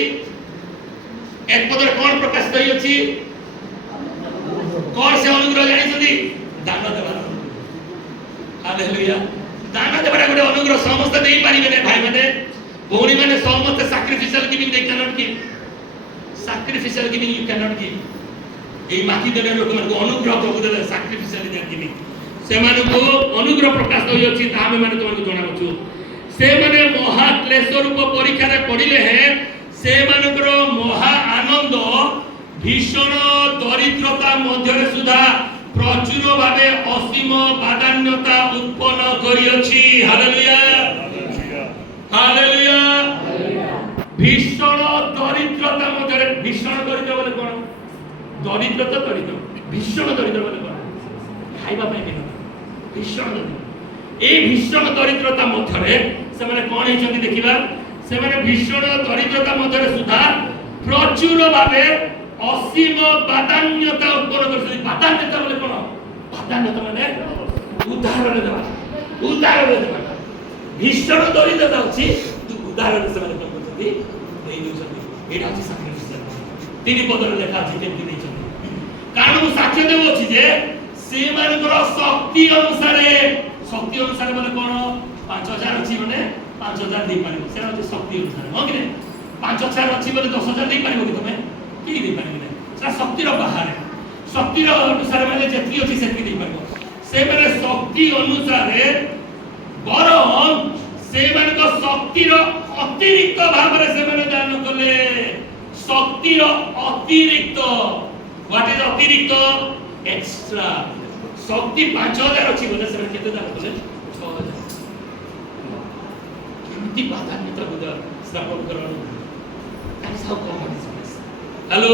एक पदर कोन प्रकाशित होई अछि? कोन से अनुग्रह जानि छथि? दान देबा। हालेलुया। दान देबा गोटे अनुग्रह समस्त देई पारिबे ने भाई माने भौणी माने समस्त sacrificial giving they cannot give. Sacrificial giving you cannot give. এই মাকিদোনিয়া লোকମାନଙ୍କୁ ଅନୁଗ୍ରହ ପ୍ରଭୁ ଦେଲେ ସାକ୍ରିଫିସିଆଲି ଗିଭିଂ। ସେମାନଙ୍କୁ ଅନୁଗ୍ରହ ପ୍ରକାଶ ହୋଇଅଛି ତା ଆମେ ମାନେ ତୁମକୁ ଜଣାଉଛୁ। ସେମାନେ ମହା କ୍ଲେଶ ରୂପ ପରୀକ୍ଷାରେ ପଡ଼ିଲେ ହେ ସେମାନଙ୍କର ମହା ଆନନ୍ଦ ଭୀଷଣ ଦରିଦ୍ରତା ମଧ୍ୟରେ ସୁଦ୍ଧା ପ୍ରଚୁର ଭାବେ ଅସୀମ ବାଦାନ୍ୟତା ଉତ୍ପନ୍ନ କରିଅଛି। Hallelujah hallelujah. ଭୀଷଣ ଦରିଦ୍ରତା ମଧ୍ୟରେ ଭୀଷଣ ଦରିଦ୍ର ବୋଲି କଣ? दरिद्र तो दरिद्र भीषण दरिद्र बोले कोन खाइबा पे बिना भीषण दरिद्र ए भीषण दरिद्रता मध्यरे से माने कोन हेचंती देखिबा से माने भीषण दरिद्रता मध्यरे सुधा प्रचुर भाबे असीम बादान्यता उत्पन्न करछि। बादान्यता बोले कोन? बादान्यता माने उदाहरण देबा भीषण दरिद्रता अछि उदाहरण से माने कोन करछि देई दोछथि एटा अछि साक्रिफिशियल। तीन पदर लेखा अछि केमति देइ कारण मु साक्ष्य देबो अछि जे से मानकर शक्ति अनुसार माने कोन 5000 अछि माने 5000 दे पारिबो सेरा अछि शक्ति अनुसार हो कि नै 5000 अछि माने 10000 दे पारिबो कि तमे की दे पारिबो नै सेरा शक्ति रो बाहर शक्ति रो अनुसार माने जेति अछि सेति दे पारिबो से माने शक्ति अनुसार बरम से मानकर शक्ति रो अतिरिक्त भाव रे से माने दान कले शक्ति रो अतिरिक्त। व्हाट इज अतिरिक्त? एक्स्ट्रा शक्ति 5000 अछि बोले से केते दान कले 6000 किमती बाधान्यता बुदा स्थापन करन that's how God is. Hello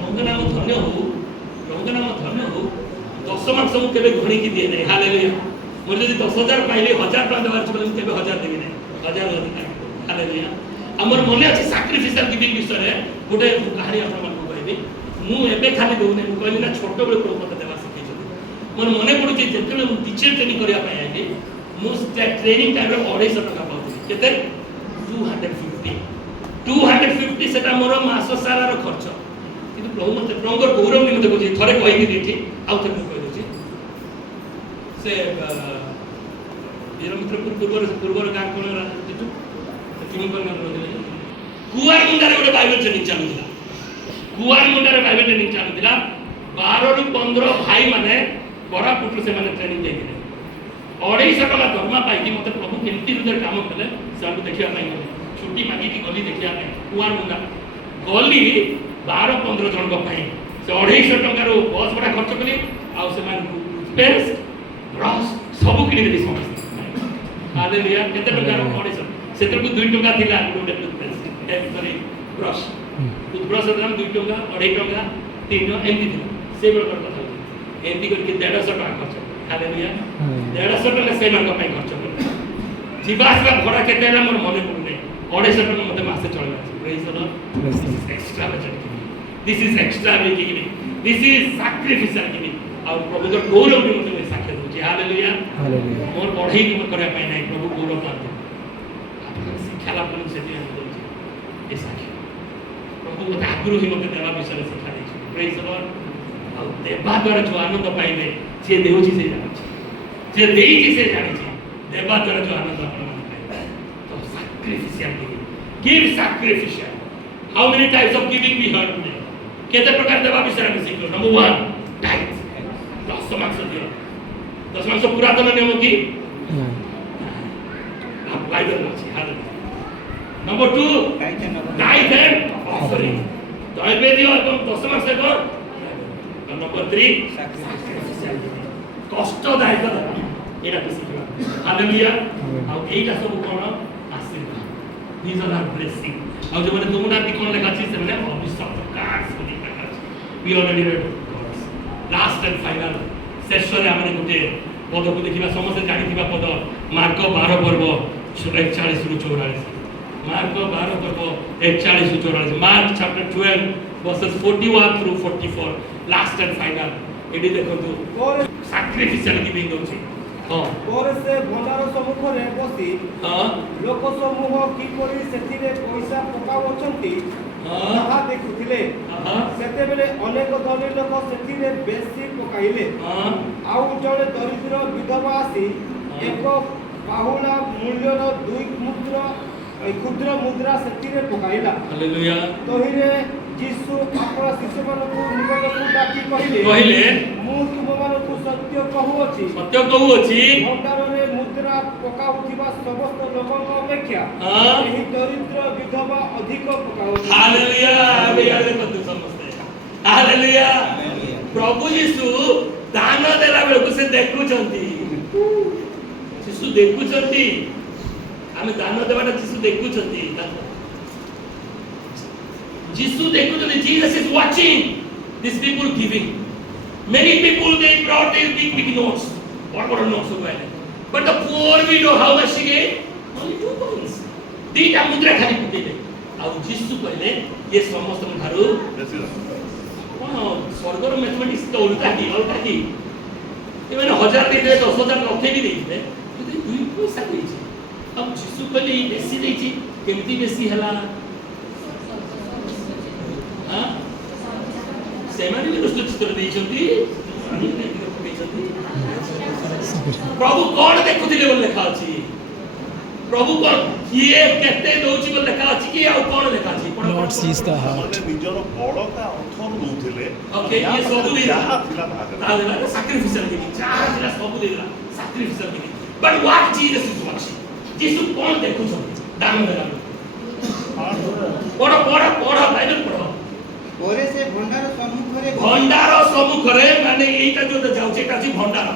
रंगनाम धन्य हो 10 मास मु केबे घणी की दिए नै। हालेलुया। मोर जदी 10000 पाइले 1000 टका देबार छ बोले केबे 1000 देबी नै 1000 अधिकार। हालेलुया। আমার মনে আছে সাক্রিফিশিয়াল গিভিং বিষয়ে গোটে কাহিনী আপনার কইবি মু এবে খালি দউনে মু কইলি না ছোট বেলে প্রভু মতে দেবা শিখেছিলি মোর মনে পড়ুଛି যেତେବେଳେ ମୁଁ টিচর ট্রেনিং କରିବା ପାଇଁ ଆଇଲି ମୁଁ ট্রেনিং টাইমରେ 250 ଟଙ୍କା ପାଉଥିଲି କେତେ 250 সেটা মোর মাস সারার খরচ কিন্তু প্রভু মতে প্রভুর গৌরব নিমন্তে কইছি থরে কইকি দিটি আউ থরে কই দଉଛି সে বীরমিত্র ପୂର୍ବର ଗାଁ କୋଣ ଦିଟୁ କିମି କୋଣ ରହିଲେ କୁଆର ମୁଣ୍ଡାରେ ଗୋଟେ ବାଇବେଲ ଟ୍ରେନିଂ ଚାଲୁଥିଲା କୁଆର ମୁଣ୍ଡାରେ ବାଇବେଲ ଟ୍ରେନିଂ ଚାଲୁଥିଲା 12 ରୁ 15 ଭାଇ ମାନେ କୋରାପୁଟରୁ ସେମାନେ ଟ୍ରେନିଂ ଦେଇଥିଲେ 250 ଟଙ୍କା ଦରମା ପାଇକି ମତେ ପ୍ରଭୁ କେମିତି ହୃଦୟରେ କାମ କଲେ ସେମାନଙ୍କୁ ଦେଖିବା ପାଇଁ ଗଲି ଛୁଟି ମାଗିକି ଗଲି ଦେଖିବା ପାଇଁ କୁଆର ମୁଣ୍ଡା ଗଲି 12-15 ଜଣଙ୍କ ପାଇଁ ସେ 250 ଟଙ୍କାରୁ ବସ୍ ଭଡ଼ା ଖର୍ଚ୍ଚ କଲି ଆଉ ସେମାନଙ୍କୁ ପେନ୍ସ ବ୍ରସ୍ ସବୁ କିଣିଦେଲି ସମସ୍ତେ ହାଲେଲୁୟା କେତେ ଟଙ୍କାର 250 ସେତେବେଳକୁ 2 ଟଙ୍କା ଥିଲା ଗୋଟେ ସରି ବ୍ରସ୍ ଟୁଥବ୍ରଶର ଦାମ 2 ଟଙ୍କା 2.5 ଟଙ୍କା 3 ଟଙ୍କା ଏମିତି ଥିଲା ସେବେଳର କଥା ଏମିତି କରିକି 150 ଟଙ୍କା ଖର୍ଚ୍ଚ ହାଲେଲୁୟା 150 ଟଙ୍କା ସେମାନଙ୍କ ପାଇଁ ଖର୍ଚ୍ଚ କଲି ଯିବା ଆସିବା ଭଡ଼ା କେତେ ହେଲା ମୋର ମନେ ପଡୁନି 250 ଟଙ୍କା ମତେ ମାସେ ଚଳିଲା praise the Lord extra budget this is extra giving this is sacrificial giving ଆଉ ପ୍ରଭୁଙ୍କ ଗୌରବ ମତେ ସାକ୍ଷ୍ୟ ଦଉଛି ହାଲେଲୁୟା ମୋର ବଢେଇ କରିବା ପାଇଁ ନାହିଁ ପ୍ରଭୁ ଗୌରବ ପାଆନ୍ତି ଶିକ୍ଷା ଲାଭ କରି ସେଠି ଆମେ ଦଉଛି ଏ ସାକ୍ଷ୍ୟ ପ୍ରଭୁ ମତେ ଆଗରୁ ହିଁ ମତେ ଦେବା ବିଷୟରେ ଶିକ୍ଷା ଦେଇଛି ପ୍ରେଜ୍ ଦ ଲର୍ଡ ଆଉ ଦେବା ଦ୍ୱାରା ଯୋଉ ଆନନ୍ଦ ପାଇବେ ଯିଏ ଦେଉଛି ସେ ଜାଣିଛି ଯିଏ ଦେଇଛି ସେ ଜାଣିଛି ଦେବା ଦ୍ୱାରା ଯୋଉ ଆନନ୍ଦ ଆପଣମାନେ ପାଇବେ ତ ସାକ୍ରିଫିସିଆଲ give sacrificial how many types of giving we heard today କେତେ ପ୍ରକାର ଦେବା ବିଷୟରେ ଆମେ ଶିଖିଲୁ ନମ୍ବର 1 tithe ଦଶମାଂଶ ଦିଅ ଦଶମାଂଶ ପୁରାତନ ନିୟମ କି ବାଇବେଲ ଅଛି ନମ୍ବର 2 tithe and offering ଦୈବେ ଦିଅ ଏବଂ ଦଶମାଂଶ କର ନମ୍ବର 3 କଷ୍ଟଦାୟକ ଦେବା ଏଇଟା ବି ଶିଖିବା ହାଲେଲୁୟା ଆଉ ଏଇଟା ସବୁ କଣ ଆଶୀର୍ବାଦ these are our blessing ଆଉ ଯୋଉମାନେ ଦଉନାହାନ୍ତି କଣ ଲେଖା ଅଛି ସେମାନେ ଅଭିଶାପ କାର୍ଡସ୍ ବୋଲି ଲେଖା ଅଛି we already read last and final ଶେଷରେ ଆମେ ଗୋଟେ ପଦକୁ ଦେଖିବା ସମସ୍ତେ ଜାଣିଥିବା ପଦ ମାର୍କ 12 ପର୍ବ 41 ରୁ 44 ମାର୍କ 12 ପର୍ବ 41 ରୁ 44 mark chapter 12 verses 41 through 44 last and final ଏଠି ଦେଖନ୍ତୁ sacrificial giving ଅଛି ପରେ ସେ ଭଣ୍ଡାର ସମ୍ମୁଖରେ ବସି ଲୋକ ସମୂହ କିପରି ସେଥିରେ ପଇସା ପକାଉଛନ୍ତି ତାହା ଦେଖୁଥିଲେ ସେତେବେଳେ ଅନେକ ଧନୀ ଲୋକ ସେଥିରେ ବେଶୀ ପକାଇଲେ ଆଉ ଜଣେ ଦରିଦ୍ର ବିଧବା ଆସି ଏକ ପାହୁଣା ମୂଲ୍ୟର 2 କ୍ଷୁଦ୍ର ମୁଦ୍ରା ସେଥିରେ ପକାଇଲା ତହିଁରେ ଯୀଶୁ ଆପଣ ଶିଶୁମାନଙ୍କୁ ନିକଟକୁ ଡାକି କହିଲେ ମୁଁ ତୁମମାନଙ୍କୁ ସତ୍ୟ କହୁଅଛି ଭଣ୍ଡାରରେ ମୁଦ୍ରା ପକାଉଥିବା ସମସ୍ତ ଲୋକଙ୍କ ଅପେକ୍ଷା ଏହି ଦରିଦ୍ର ବିଧବା ଅଧିକ ପକାଉଛି ହାଲେଲୁୟା ଦେଖନ୍ତୁ ସମସ୍ତେ ହାଲେଲୁୟା ପ୍ରଭୁ ଯୀଶୁ ଦାନ ଦେଲା ବେଳକୁ ସେ ଦେଖୁଛନ୍ତି ଯୀଶୁ ଦେଖୁଛନ୍ତି ଆମେ ଦାନ ଦେବାଟା ଯୀଶୁ ଦେଖୁଛନ୍ତି Jesus Jesus is watching these people giving. Many people they brought their big notes. What notes of it? But the poor widow, how much she gave? Only 2 coins. Dita mudra khali putile. Au Jesus कहले ये समस्त Tharu wow स्वर्गर mathematics तो उल्टा ही ये मैंने 1000 दे 10000 लक्षे भी देइले तो 2 पैसा देछि अब जीसु कहले बेसी देछि केमती बेसी हला ସେମାନେ ବି ଦୃଷ୍ଟି ଚିତ୍ର ଦେଇଛନ୍ତି ପ୍ରଭୁ କଣ ଦେଖୁଥିଲେ ବୋଲି ଲେଖା ଅଛି ପ୍ରଭୁ କଣ କିଏ କେତେ ଦଉଛି ବୋଲି ଲେଖା ଅଛି କି ଆଉ କଣ ଲେଖା ଅଛି Lord sees the heart. ନିଜର ବଳକା ଅର୍ଥ ଦଉଥିଲେ ଓକେ ଇଏ ସବୁ ଦେଇଲା ଥିଲା ତାହେଲେ ସାକ୍ରିଫିସିଆଲ ଗିଭିଂ ଯାହା ଥିଲା ସବୁ ଦେଇଲା sacrificial giving but what Jesus is watching ଯୀଶୁ କଣ ଦେଖୁଛନ୍ତି ଦାନ ଦେଲା ପଢ ବାଇବେଲ ପଢ ପରେ ସେ ଭଣ୍ଡାର ସମ୍ମୁଖରେ ମାନେ ଏଇଟା ଯୋଉଟା ଯାଉଛି ଏଟା ଅଛି ଭଣ୍ଡାର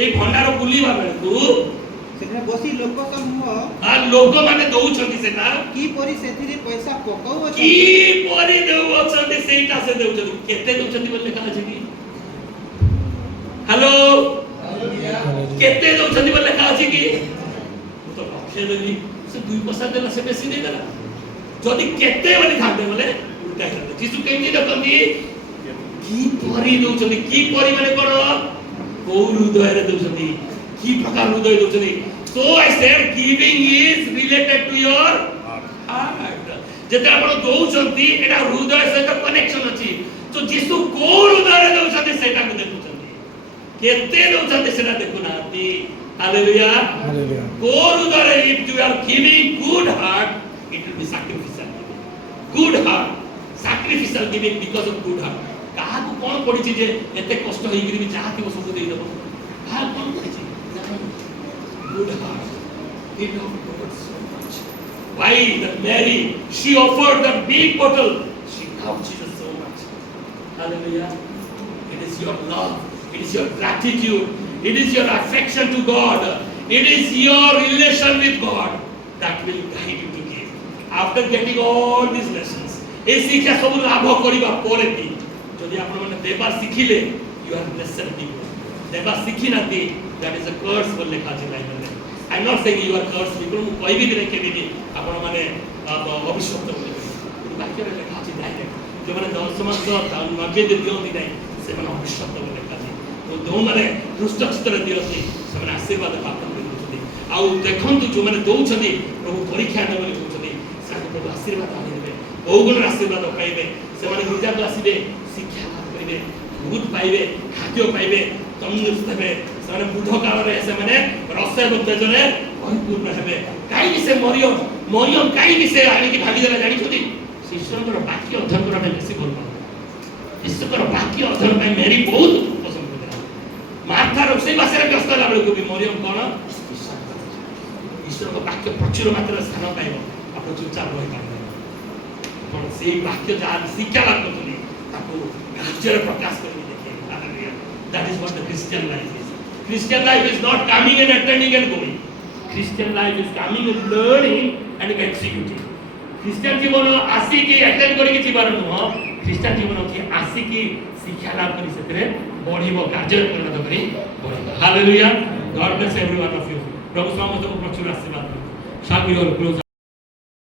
ଏଇ ଭଣ୍ଡାର ବୁଲିବା ବେଳକୁ ସେଠାରେ ବସି ଲୋକ ସମୂହ ଲୋକମାନେ ଦଉଛନ୍ତି ସେଟା କିପରି ସେଥିରେ ପଇସା ପକାଉଅଛନ୍ତି କିପରି ଦେଉଛନ୍ତି ସେଇଟା ସେ ଦେଉଛନ୍ତି କେତେ ଦଉଛନ୍ତି ବୋଲି ଲେଖା ଅଛି କି ହ୍ୟାଲୋ କେତେ ଦଉଛନ୍ତି ବୋଲି ଲେଖା ଅଛି କି ମୁଁ ତ ଲକ୍ଷ୍ୟ ଦେଲି ସେ 2 ପଇସା ଦେଲା ସେ ବେଶୀ ଦେଇଦେଲା যদি কেতে বলি থাকতে বলে উল্টা ହେଇଥାନ୍ତେ। ଯୀଶୁ କେମିତି ଦେଖନ୍ତି କି ପରି ଦଉଛନ୍ତି, କି ପରି ମାନେ କଣ କୋଉ ହୃଦୟରେ ଦଉଛନ୍ତି, କି ପ୍ରକାର ହୃଦୟ ଦଉଛନ୍ତି। So I said giving is related to your heart. ଯେତେ ଆପଣ ଦଉଛନ୍ତି ଏଟା ହୃଦୟ ସହିତ କନେକ୍ସନ ଅଛି। ତ ଯୀଶୁ କୋଉ ହୃଦୟରେ ଦଉଛନ୍ତି ସେଟାକୁ ଦେଖୁଛନ୍ତି, କେତେ ଦଉଛନ୍ତି ସେଟା ଦେଖୁନାହାନ୍ତି। Hallelujah Hallelujah. କୋଉ ହୃଦୟରେ if you are giving good heart it will be sacrificial good heart sacrificial giving because of good heart। କାହାକୁ କଣ ପଡିଛି ଯେ ଏତେ କଷ୍ଟ ହେଇକିରି ବି ଯାହା ଥିବ ସବୁ ଦେଇଦବ, କାହାକୁ କଣ ପଡିଛି good heart it loved God so much। why that Mary she offered that big bottle, she loved Jesus so much। hallelujah it is your love, it is your gratitude, it is your affection to God, it is your relation with God that will guide you to give। after getting all these lessons এই শিক্ষা সব লাভ করিবা পরে भी যদি আপন মানে দেবা শিখিলে you are blessed people। দেবা শিখি নাতি that is a curse বলে লেখা আছে বাইবেলে। I am not saying you are cursed people, ମୁଁ କହିବି ବି କେବେ ବି ଆପଣ ମାନେ ଅଭିଶପ୍ତ ବୋଲି ବାକ୍ୟରେ ଲେଖା ଅଛି ଡାଇରେକ୍ଟ ଯେଉଁମାନେ 10 ମାସ ନୈବେଦ୍ୟ ଦିଅନ୍ତି ନାହିଁ ସେମାନେ ଅଭିଶପ୍ତ ବୋଲି ଲେଖା ଅଛି। ଯେଉଁମାନେ ହୃଷ୍ଟ ଚିତ୍ତରେ ଦିଅନ୍ତି ସେମାନେ ଆଶୀର୍ବାଦ ପ୍ରାପ୍ତ କରିଦେଉଛନ୍ତି। ଆଉ ଦେଖନ୍ତୁ ଯେଉଁମାନେ ଦଉଛନ୍ତି ପ୍ରଭୁ ପରୀକ୍ଷା ନେବେ ବୋଲି କହୁଛନ୍ତି ସେମାନଙ୍କୁ ପ୍ରଭୁ ଆଶୀର୍ବାଦ ଆଣିଦେବେ, ବହୁଗୁଣର ଆଶୀର୍ବାଦ ପାଇବେ। ସେମାନେ ନିଜକୁ ଆସିବେ, ଶିକ୍ଷା ଲାଭ କରିବେ, ବହୁତ ପାଇବେ, ଖାଦ୍ୟ ପାଇବେ, ତନ୍ଦୁରୁସ୍ତ ହେବେ। ସେମାନେ ବୃଦ୍ଧ କାଳରେ ସେମାନେ ରସ ଏବଂ ତେଜରେ ପରିପୂର୍ଣ୍ଣ ହେବେ। କାହିଁକି ସେ ମରିୟମ କାହିଁକି ସେ ଆଣିକି ଭାବିଦେଲା ଜାଣିଛନ୍ତି? ଈଶ୍ୱରଙ୍କର ବାକ୍ୟ ଅଧ୍ୟୟନ କରିବା ପାଇଁ ବେଶୀ ଭଲ ପାଉଥିଲେ। ଈଶ୍ୱରଙ୍କର ବାକ୍ୟ ଅଧ୍ୟୟନ ପାଇଁ ମେରୀ ବହୁତ ପସନ୍ଦ କରୁଥିଲା। ମାର୍ଥା ରୋଷେଇ ବାସରେ ବ୍ୟସ୍ତ ହେଲା ବେଳକୁ ବି ମରିୟମ କଣ ଈଶ୍ୱରଙ୍କ ବାକ୍ୟ ପ୍ରଚୁର ମାତ୍ରାରେ ସ୍ଥାନ ପାଇବ, ଆପଣ ଚୁପଚାପ ରହିପାରିବେ। ଆପଣ ସେଇ ବାକ୍ୟ ଯାହା ଶିକ୍ଷା ଲାଭ କରୁଛନ୍ତି ତାକୁ କାର୍ଯ୍ୟରେ ପ୍ରକାଶ କରିକି ଦେଖେଇବେ। That is what the Christian life is. Christian life is not coming and attending and going. Christian life is coming and learning and executing. Christian जीवन आसिकी अटेंड करिक जीवन नुह, Christian जीवन होची आसिकी शिक्षा लाभ करी सेतरे बढ़िबो, कार्य परिणत करी बढ़िबो। Hallelujah. God bless every one of you. प्रभु समस्त को प्रचुर आशीर्वाद दे। शांति और